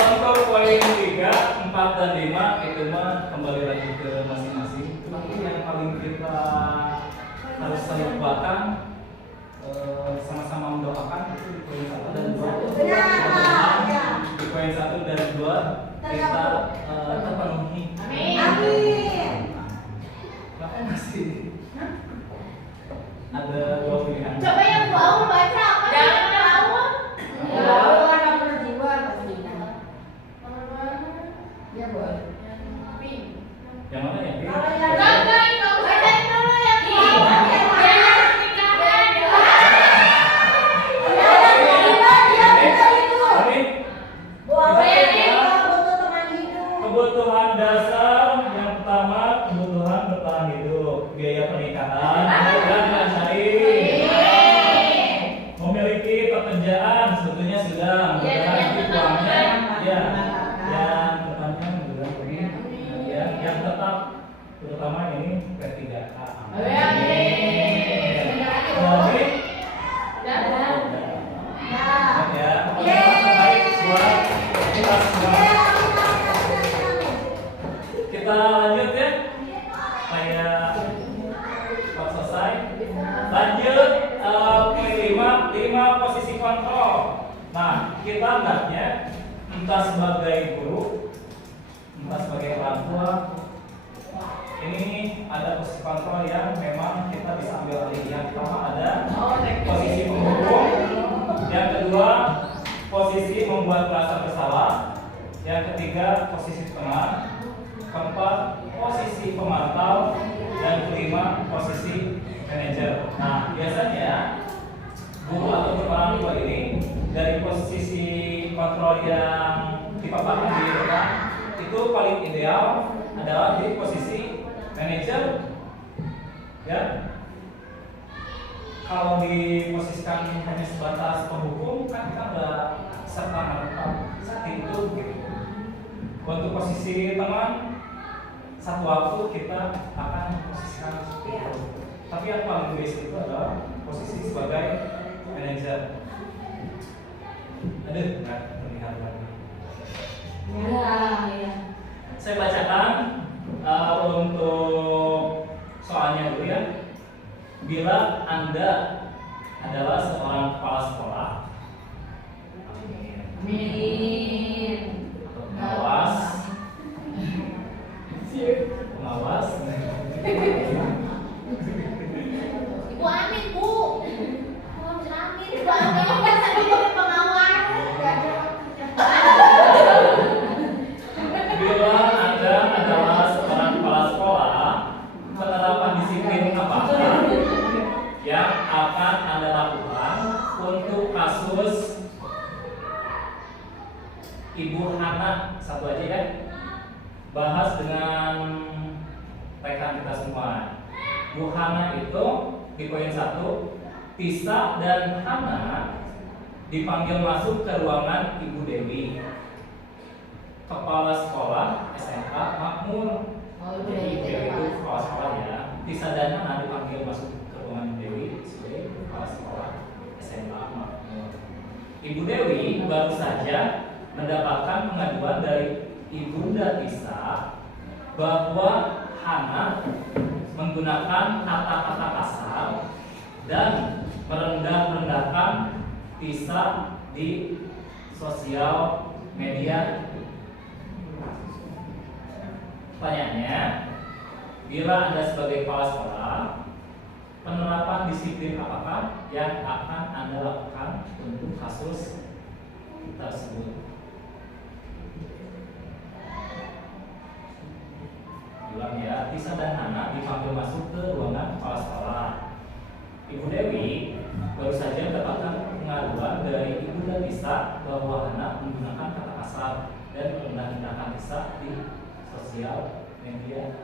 Untuk poin 3, 4 dan 5 itu mah kembali lagi ke masing-masing. Tapi yang paling kita harus lupakan sama-sama mendoakan itu di poin 1 dan 2. Di poin 1 dan 2 kita terpenuhi. Amin. Bahkan masih ada 2 pilihan. Coba yang mau baca apa? Yang mau? Kalau anak berjiwa pasti. Ya boleh. Yang mana ya? Kalau yang Bacain dulu yang mau. Kebutuhan dasar yang pertama, kebutuhan bertahan hidup, biaya pernikahan, dan lain-lain. Memiliki pekerjaan sebetulnya sudah, mudah-mudahan uangnya, ya, yang depannya mudah-mudahan ini, ya, yang tetap, terutama ini P3K. Jadi, ya, baik buat kita semua. Kita lanjut ya, supaya cepat selesai. Lanjut poin 5 posisi kontrol. Nah, kita hendaknya entah sebagai guru, entah sebagai orang tua, ini ada posisi kontrol yang memang kita bisa ambil alih. Yang pertama ada posisi penghubung, yang kedua posisi membuat perasaan bersalah, yang ketiga posisi teman, keempat posisi pemantau, dan kelima posisi manajer. Nah, biasanya guru atau orang tua ini dari posisi kontrol yang dipaparkan di depan itu paling ideal adalah di posisi manajer, ya. Kalau diposisikan hanya sebatas penghukum kan kita nggak serta merta saat itu gitu. Untuk posisi teman, satu waktu kita akan posisikan seperti itu. Tapi yang paling basic itu adalah posisi sebagai manajer. Aduh, nggak terlihat lagi. Saya bacakan untuk soalnya dulu ya. Bila Anda adalah seorang kepala sekolah, pengawas, Ibu Amin, Bu. Ibu Amin, Ibu Amin kan tadi pengawas. bila Anda adalah seorang kepala sekolah, penerapan disiplin apa yang akan Anda lakukan untuk kasus Ibu Hana? Satu aja ya, bahas dengan rekan kita semua. Bu Hana itu di poin 1, Tisa dan Hana dipanggil masuk ke ruangan Ibu Dewi, kepala sekolah SMK Makmur. Jadi Ibu Dewi itu kepala sekolah ya. Tisa dan Hana dipanggil masuk ke ruangan Dewi sebagai kepala sekolah SMK Makmur. Ibu Dewi baru saja mendapatkan pengaduan dari Ibunda Tisa bahwa Hana menggunakan kata-kata kasar dan merendah-rendahkan Tisa di sosial media. Pertanyaannya, bila Anda sebagai kepala sekolah, penerapan disiplin apakah yang akan Anda lakukan untuk kasus tersebut? Ulang ya, Tisa dan Hana dipanggil masuk ke ruangan kepala sekolah. Ibu Dewi baru saja mendapatkan pengaduan dari Ibu dan Tisa bahwa Hana menggunakan kata kasar dan merendahkan Tisa di sosial media.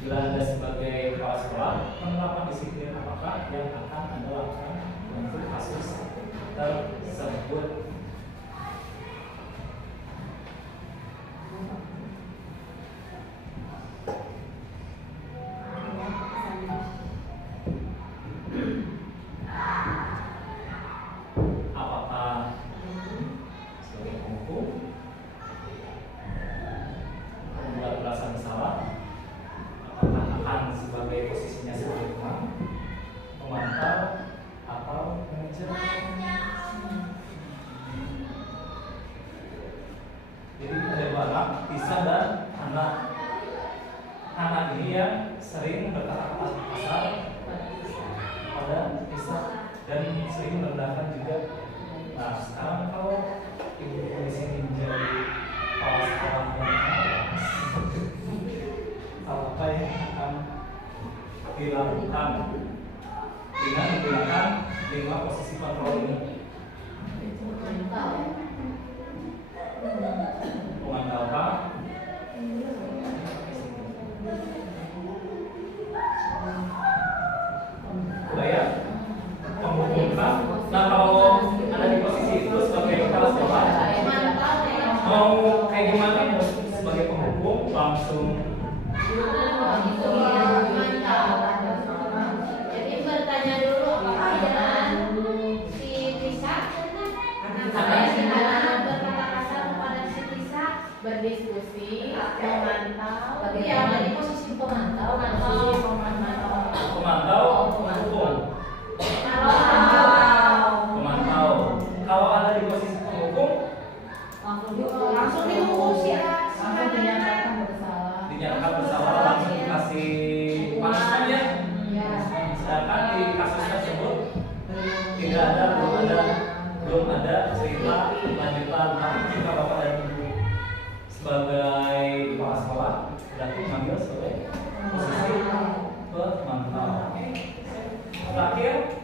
Bila Anda sebagai kepala sekolah, penerapan disiplin apakah yang akan Anda lakukan untuk kasus tersebut? cabut. Apakah sebagai penghukum membuat perasaan bersalah? Apakah akan sebagai posisinya sebagai pemantau atau manajer? Jadi ada dua anak, Tisa dan anak. Anak ini yang sering berkata-kata kasar pada Tisa dan sering merendahkan juga. Nah, sekarang kalau ibu polisi ini menjadi kepala sekolah dan apa yang akan dilakukan dengan menggunakan 5 posisi kontrol ini? Pemantau apa? Budaya? Penghukum. Nah, kalau ada di posisi itu sebagai kepala sekolah, mau kayak gimana sebagai penghukum langsung? Jadi bertanya dulu dengan si Tisa, sampai si anak berkata kasar kepada si Tisa, berdiskusi, memantau. Tapi ya dari posisi pemantau, Pemantau, pemantau. Kalau ada di posisi penghukum, langsung dihukum si anak dinyatakan bersalah langsung dikasih punishment ya. Sedangkan di kasus tersebut tidak ada, belum ada cerita lanjutan. Tapi jika bapak dan ibu sebagai kepala sekolah berarti mengambil sebagai posisi pemantau. Terakhir,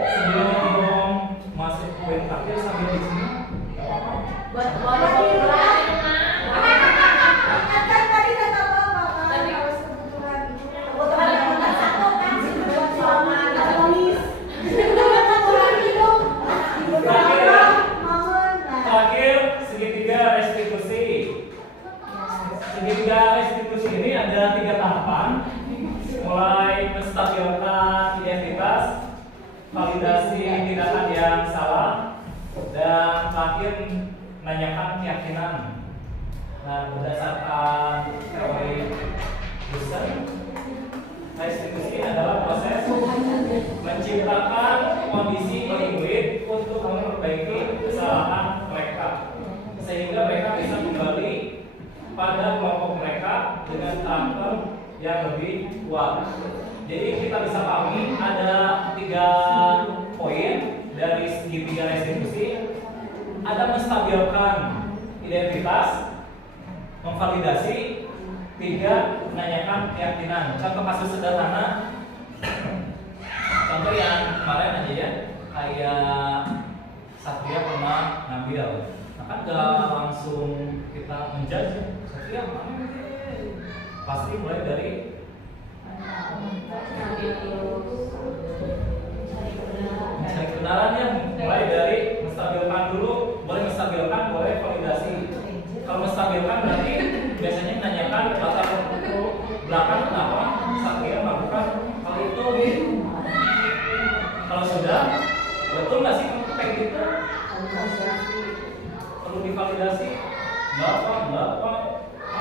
sebelum masuk ke poin terakhir sambil di sini, terakhir segitiga restitusi. Segitiga restitusi ini ada 3 tahapan, mulai menstabilkan identitas, validasi tindakan yang salah, dan terakhir menanyakan keyakinan. Nah, berdasarkan teori Husserl, restitusi adalah proses menciptakan kondisi bagi murid untuk memperbaiki kesalahan mereka, sehingga mereka bisa kembali pada kelompok mereka dengan karakter yang lebih kuat. Jadi kita bisa pahami ada 3 poin dari segitiga restitusi. Ada menstabilkan identitas, memvalidasi, 3 menanyakan keyakinan. Contoh kasus sederhana, contoh yang kemarin aja ya, kayak Satria pernah ngambil, nah kan gak langsung kita menjudge Satria mana nih? Pasti mulai dari mencari kebenarannya, mulai dari menstabilkan dulu, boleh menstabilkan, boleh validasi. Kalau menstabilkan berarti biasanya menanyakan latar belakang kenapa Satria melakukan hal itu. Kalau sudah, betul nggak sih kamu kayak gitu? Perlu divalidasi? Enggak pak,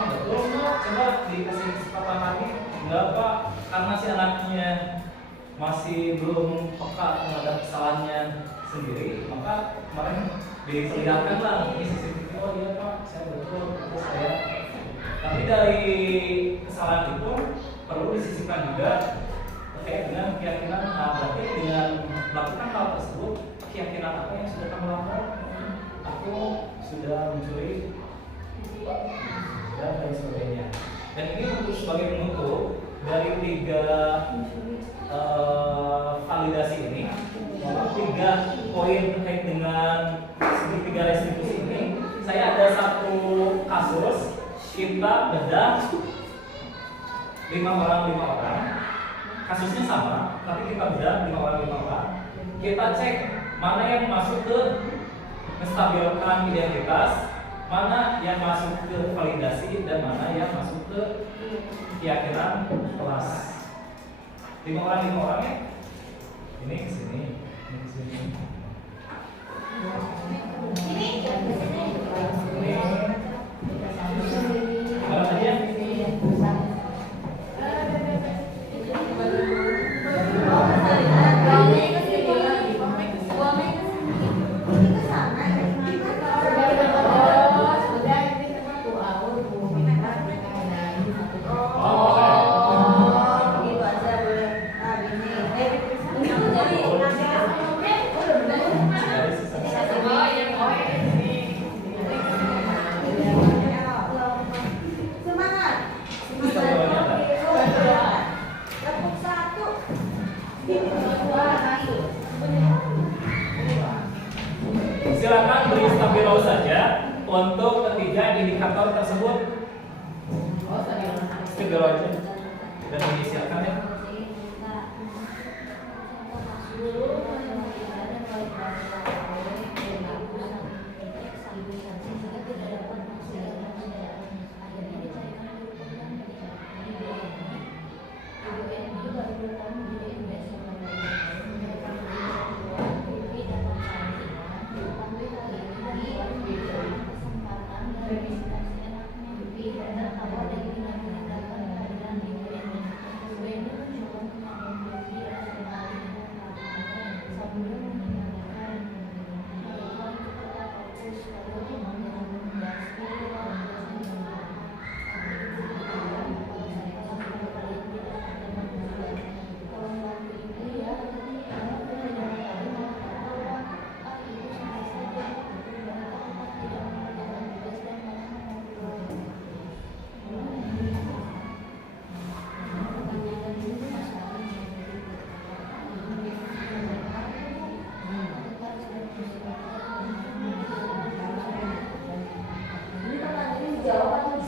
betul nggak? Coba dikasih kesempatan lagi. Enggak pak, karena si anaknya masih belum peka terhadap kesalahannya sendiri, maka kemarin diperlihatkan lah ini CCTV. Oh iya pak, saya betul, saya. Tapi dari kesalahan itu perlu disisipkan juga terkait dengan keyakinan. Nah, berarti dengan melakukan hal tersebut, keyakinan apa yang sudah kamu lakukan? Aku sudah mencuri dan lain sebagainya. Dan ini untuk sebagai penutup dari 3 validasi ini, 3 poin terkait dengan segitiga restitusi ini. Saya ada 1 kasus kita bedah 5 orang. Kasusnya sama, tapi kita bedah 5 orang. Kita cek mana yang masuk ke menstabilkan identitas, mana yang masuk ke validasi, dan mana yang masuk ke keyakinan kelas. 5 orang ya. Ini ke sini, ini ke sini. Mana aja? Silakan beri stabilo saja untuk ketiga indikator tersebut. Stabilo aja dan inisialkan ya.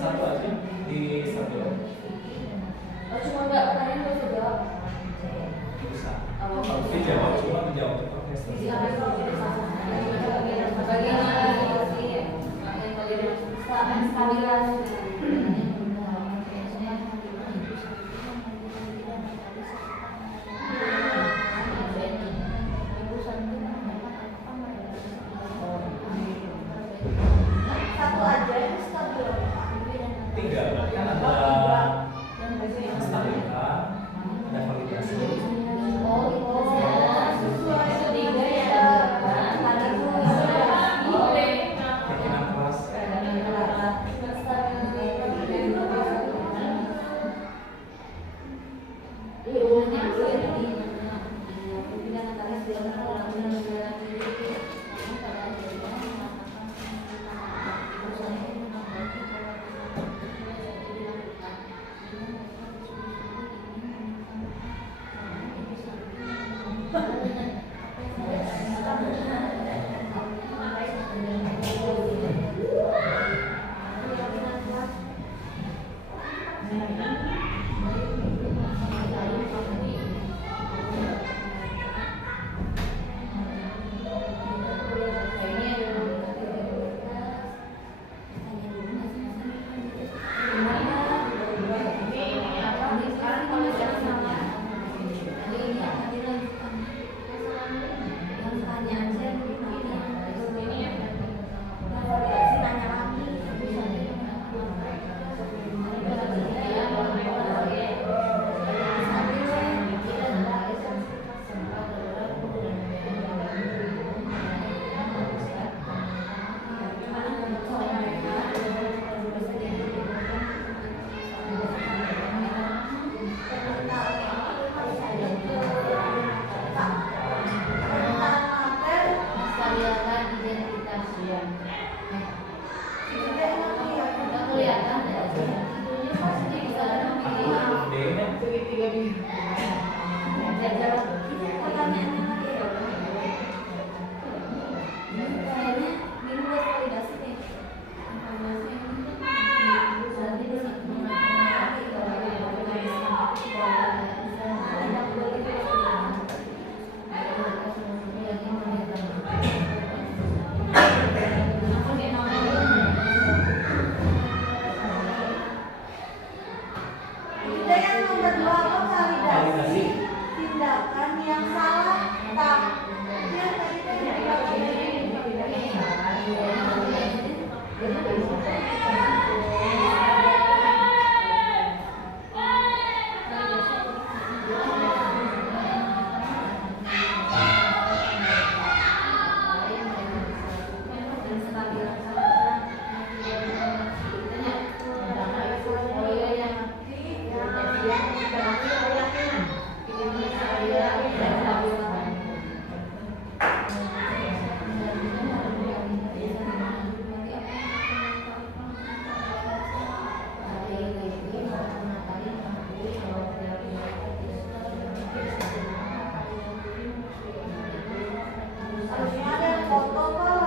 Satu aja di stabilo. Cuma nggak pertanyaan nggak usah jawab. Bisa. Kalau dijawab cuma menjawab oke. Satu aja itu stabil. 3 berarti kan ada stabilitas, ada validasi. Keyakinan kelas. kami yang salah, tak. Ya, tadi harusnya ada yang foto kok.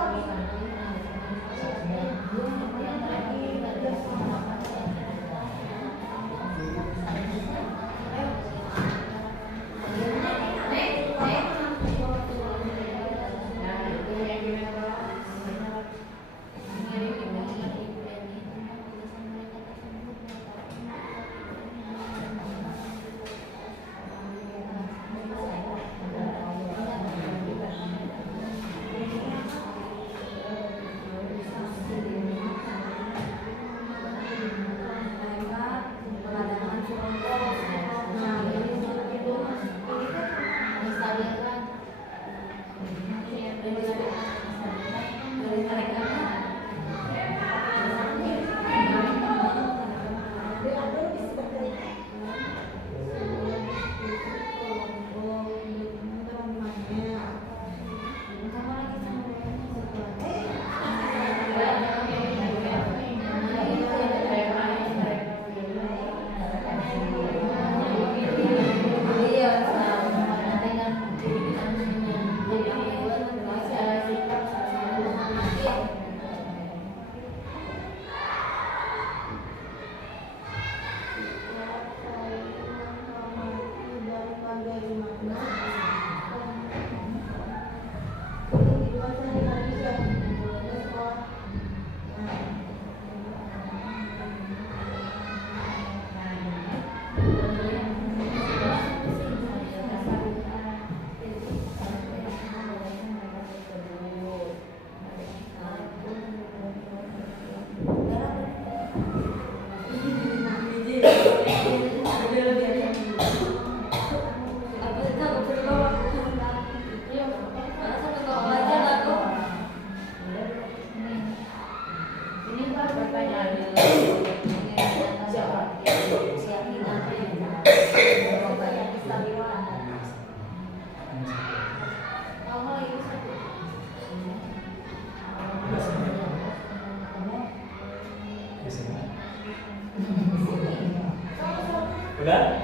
Udah?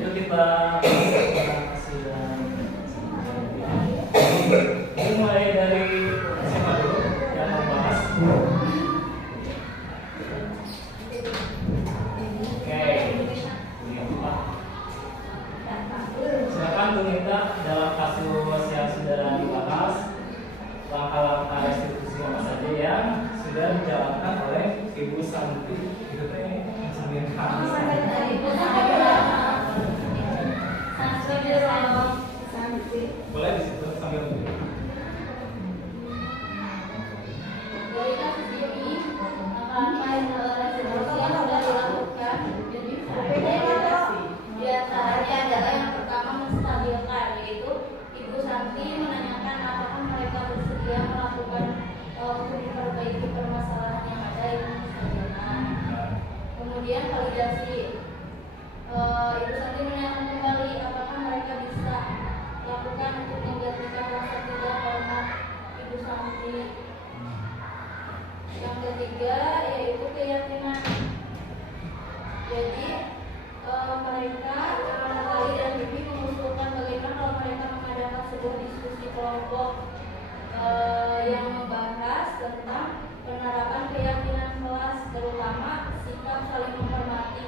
Yuk kita Ini mulai dari SMA dulu yang membahas. Oke. Silakan Bu Nita, dalam kasus yang sudah dibahas, langkah-langkah restitusi apa saja yang sudah dijalankan oleh Ibu Santi. Itu teh sambil boleh di situ sambil Dari kasus ini, langkah-langkah restitusi yang sudah dilakukan di antaranya adalah yang pertama menstabilkan, yaitu Ibu Santi menanyakan apakah mereka bersedia melakukan untuk memperbaiki permasalahan yang ada yang menstabilkan. Kemudian validasi, Ibu Santi menanyakan kembali apakah mereka bisa lakukan untuk menggantikan rasa tidak hormat Ibu Santi. Yang ketiga yaitu keyakinan. Jadi mereka Natali dan Bibi mengusulkan bagaimana kalau mereka mengadakan sebuah diskusi kelompok yang membahas tentang penerapan keyakinan kelas, terutama sikap saling menghormati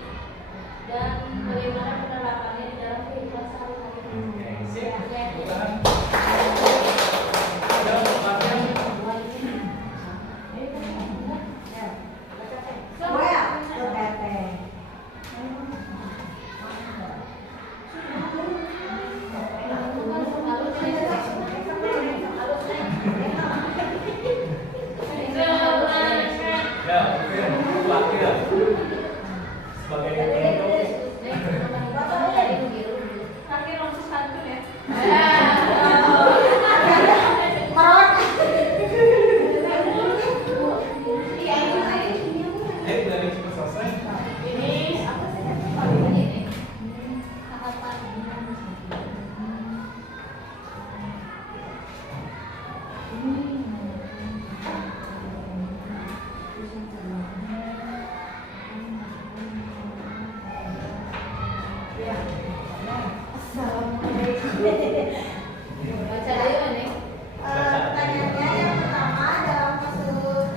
dan bagaimana penerapannya di dalam kehidupan sehari-hari. Saya Baca aja nih. Pertanyaannya yang pertama dalam kasus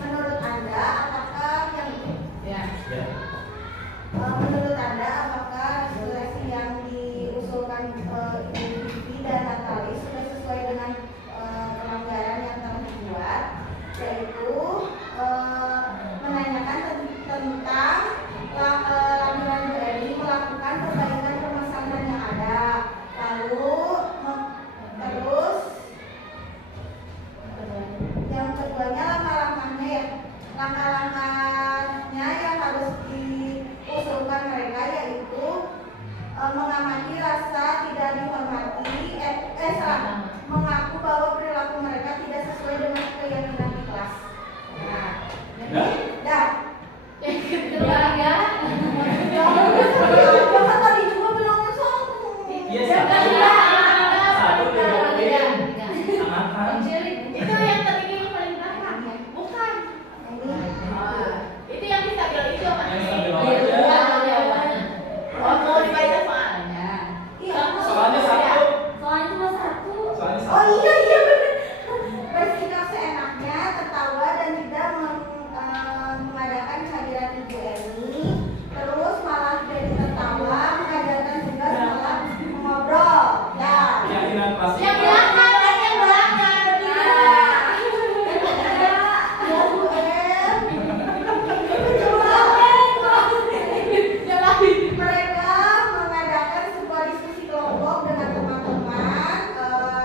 menurut Anda apakah yang Ya. Ya. menurut Anda apakah resolusi yang diusulkan Ibu Vivi dan Natali sudah sesuai dengan pelanggaran yang telah dibuat, yaitu menanyakan tentang lampiran Bu Eni melakukan perbaikan permasalahan yang ada, lalu terus yang keduanya langkah-langkahnya yang harus diusulkan mereka yaitu mengamati rasa tidak dihormati, mengaku bahwa perilaku mereka tidak sesuai dengan keyakinan di kelas. Nah, Dah. Yang ketiga. Kan tadi juga bilangnya satu. Iya, Yang satu. ketiga. Satu didoain. Tiga. Anak-anak. Itu yang ketiga yang paling belakang. Bukan. Itu yang bisa bilang itu apa? Yang sambil Iya, aja. jawabannya. Oh, mau dibaca soalnya. Iya. Soalnya satu. Soalnya cuma satu. Soalnya satu. Oh iya benar. Bersikap seenaknya, tertawa dan tidak mengadakan kehadiran Ibu Eni. Terus malah jadi tertawa, mengajarkan tugas malah mengobrol. Ya. Keyakinan pasti. Yang belakang, kan yang belakang. Ya Bu Em. Mereka mengadakan sebuah diskusi kelompok dengan teman-teman,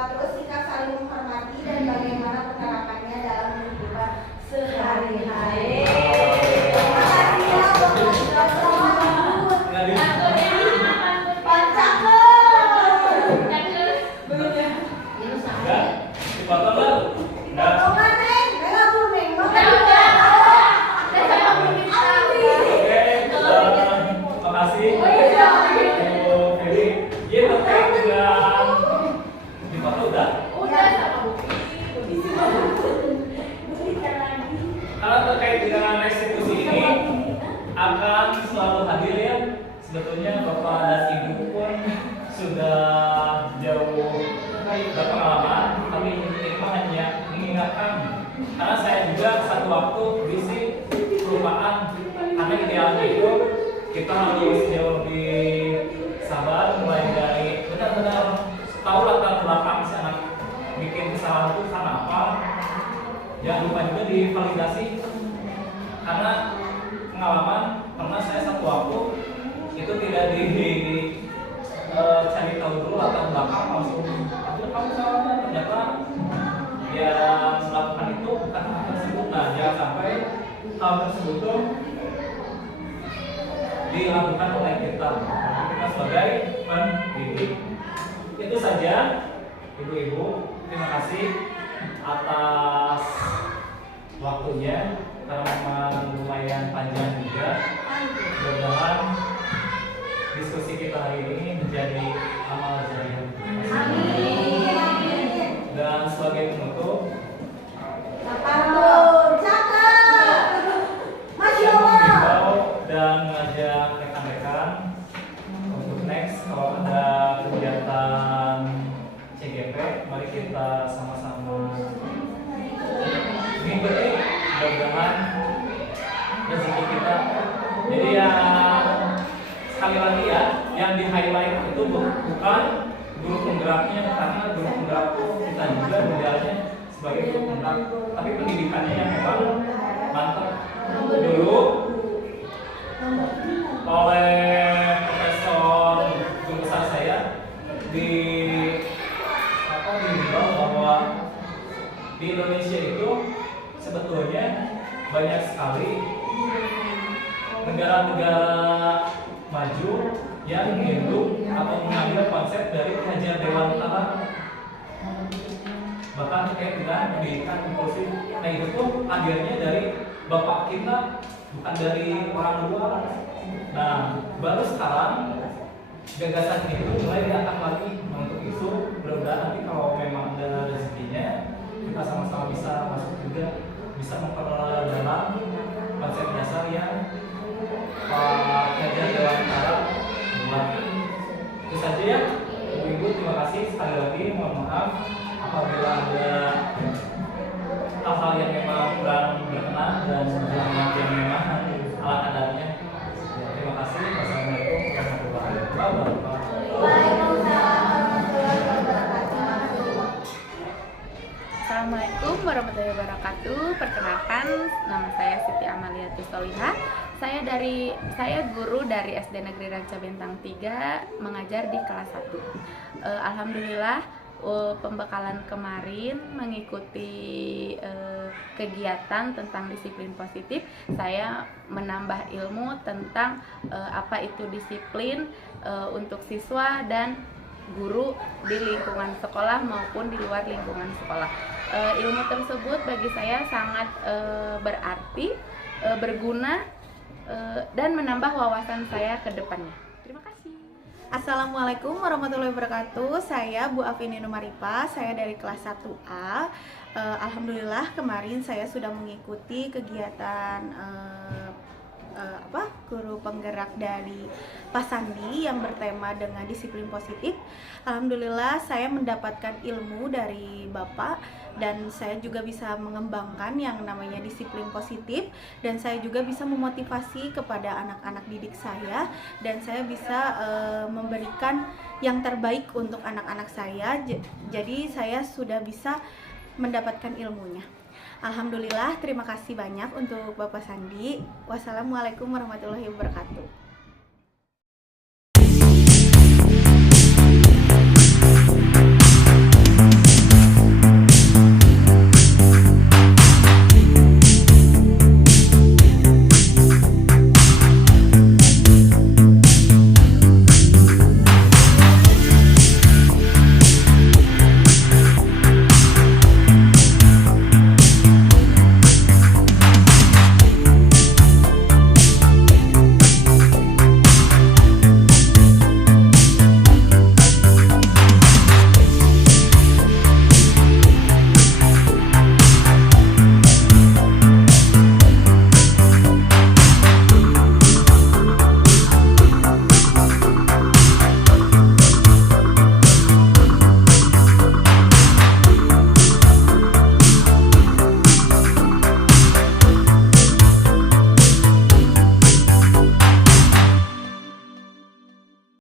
terus sikap saling menghormati dan bagaimana penerapannya dalam kehidupan sehari-hari. Terima kasih ya Bapak Bapak. Nggak di- Nggak. Dipotong lah. Nggak. Potongan Neng, Neng aku Neng. Oke, makasih. Bu Feli. Iya, terkait dengan dipotong udah. Kalau terkait dengan restitusi ini akan selalu hadir ya. Sebetulnya Bapak dan Ibu pun sudah jauh berpengalaman, tapi ini hanya mengingatkan. Karena saya juga satu waktu berisi kelupaan. Karena idealnya itu kita harus jauh lebih sabar, mulai dari benar-benar tahu latar belakang si anak bikin kesalahan itu karena apa. Jangan lupa juga divalidasi, karena pengalaman pernah saya satu waktu itu tidak cari tahu dulu latar belakang, langsung aja kamu salahnya, ternyata yang melakukan itu bukan hal tersebut. Nah, jangan sampai hal tersebut tuh dilakukan oleh kita sebagai pendidik. Itu saja ibu-ibu, terima kasih atas waktunya karena memang lumayan panjang juga. Mudah-mudahan diskusi kita hari ini menjadi amal jariah. Dan sebagai penutup, Cakep. Masya saya Allah. mengimbau dan mengajak rekan-rekan untuk next kalau ada kegiatan CGP, mari kita sama-sama mengikuti, mudah-mudahan rezeki kita. Jadi sekali lagi ya, yang di highlight itu bukan guru penggeraknya, karena guru penggerak kita juga idealnya sebagai guru penggerak, tapi pendidikannya yang memang mantap. Dulu oleh profesor guru besar saya dibilang bahwa di Indonesia itu sebetulnya banyak sekali negara-negara maju yang menginduk atau mengambil konsep dari Hajar Dewantara, bahkan terkait dengan pendidikan inklusif. Nah itu tuh akhirnya dari bapak kita, bukan dari orang luar. Nah baru sekarang gagasan itu mulai diangkat lagi untuk isu. Mudah-mudahan nanti kalau memang ada rezekinya, kita sama-sama bisa masuk juga, bisa memperdalam konsep dasar yang Pak Hajar Dewantara buat. Itu saja ya, ibu-ibu, terima kasih. kasih sekali lagi, mohon maaf apabila ada hal-hal yang memang kurang berkenan dan yang memang ala kadarnya. Ya, terima kasih. Wassalamualaikum warahmatullahi wabarakatuh. Waalaikumsalam warahmatullahi wabarakatuh. Assalamualaikum warahmatullahi wabarakatuh. Perkenalkan, nama saya Siti Amalia Solihah. Saya guru dari SD Negeri Ranca Bintang 3, mengajar di kelas 1. Alhamdulillah, pembekalan kemarin mengikuti kegiatan tentang disiplin positif, saya menambah ilmu tentang apa itu disiplin untuk siswa dan guru di lingkungan sekolah maupun di luar lingkungan sekolah. Ilmu tersebut bagi saya sangat berarti, berguna, dan menambah wawasan saya ke depannya. Terima kasih. Assalamualaikum warahmatullahi wabarakatuh. Saya Bu Afini Numaripa, saya dari kelas 1A. Alhamdulillah kemarin saya sudah mengikuti kegiatan guru penggerak dari Pak Sandi yang bertema dengan disiplin positif. Alhamdulillah saya mendapatkan ilmu dari Bapak dan saya juga bisa mengembangkan yang namanya disiplin positif, dan saya juga bisa memotivasi kepada anak-anak didik saya, dan saya bisa memberikan yang terbaik untuk anak-anak saya. Jadi saya sudah bisa mendapatkan ilmunya. Alhamdulillah, terima kasih banyak untuk Bapak Sandi. Wassalamualaikum warahmatullahi wabarakatuh.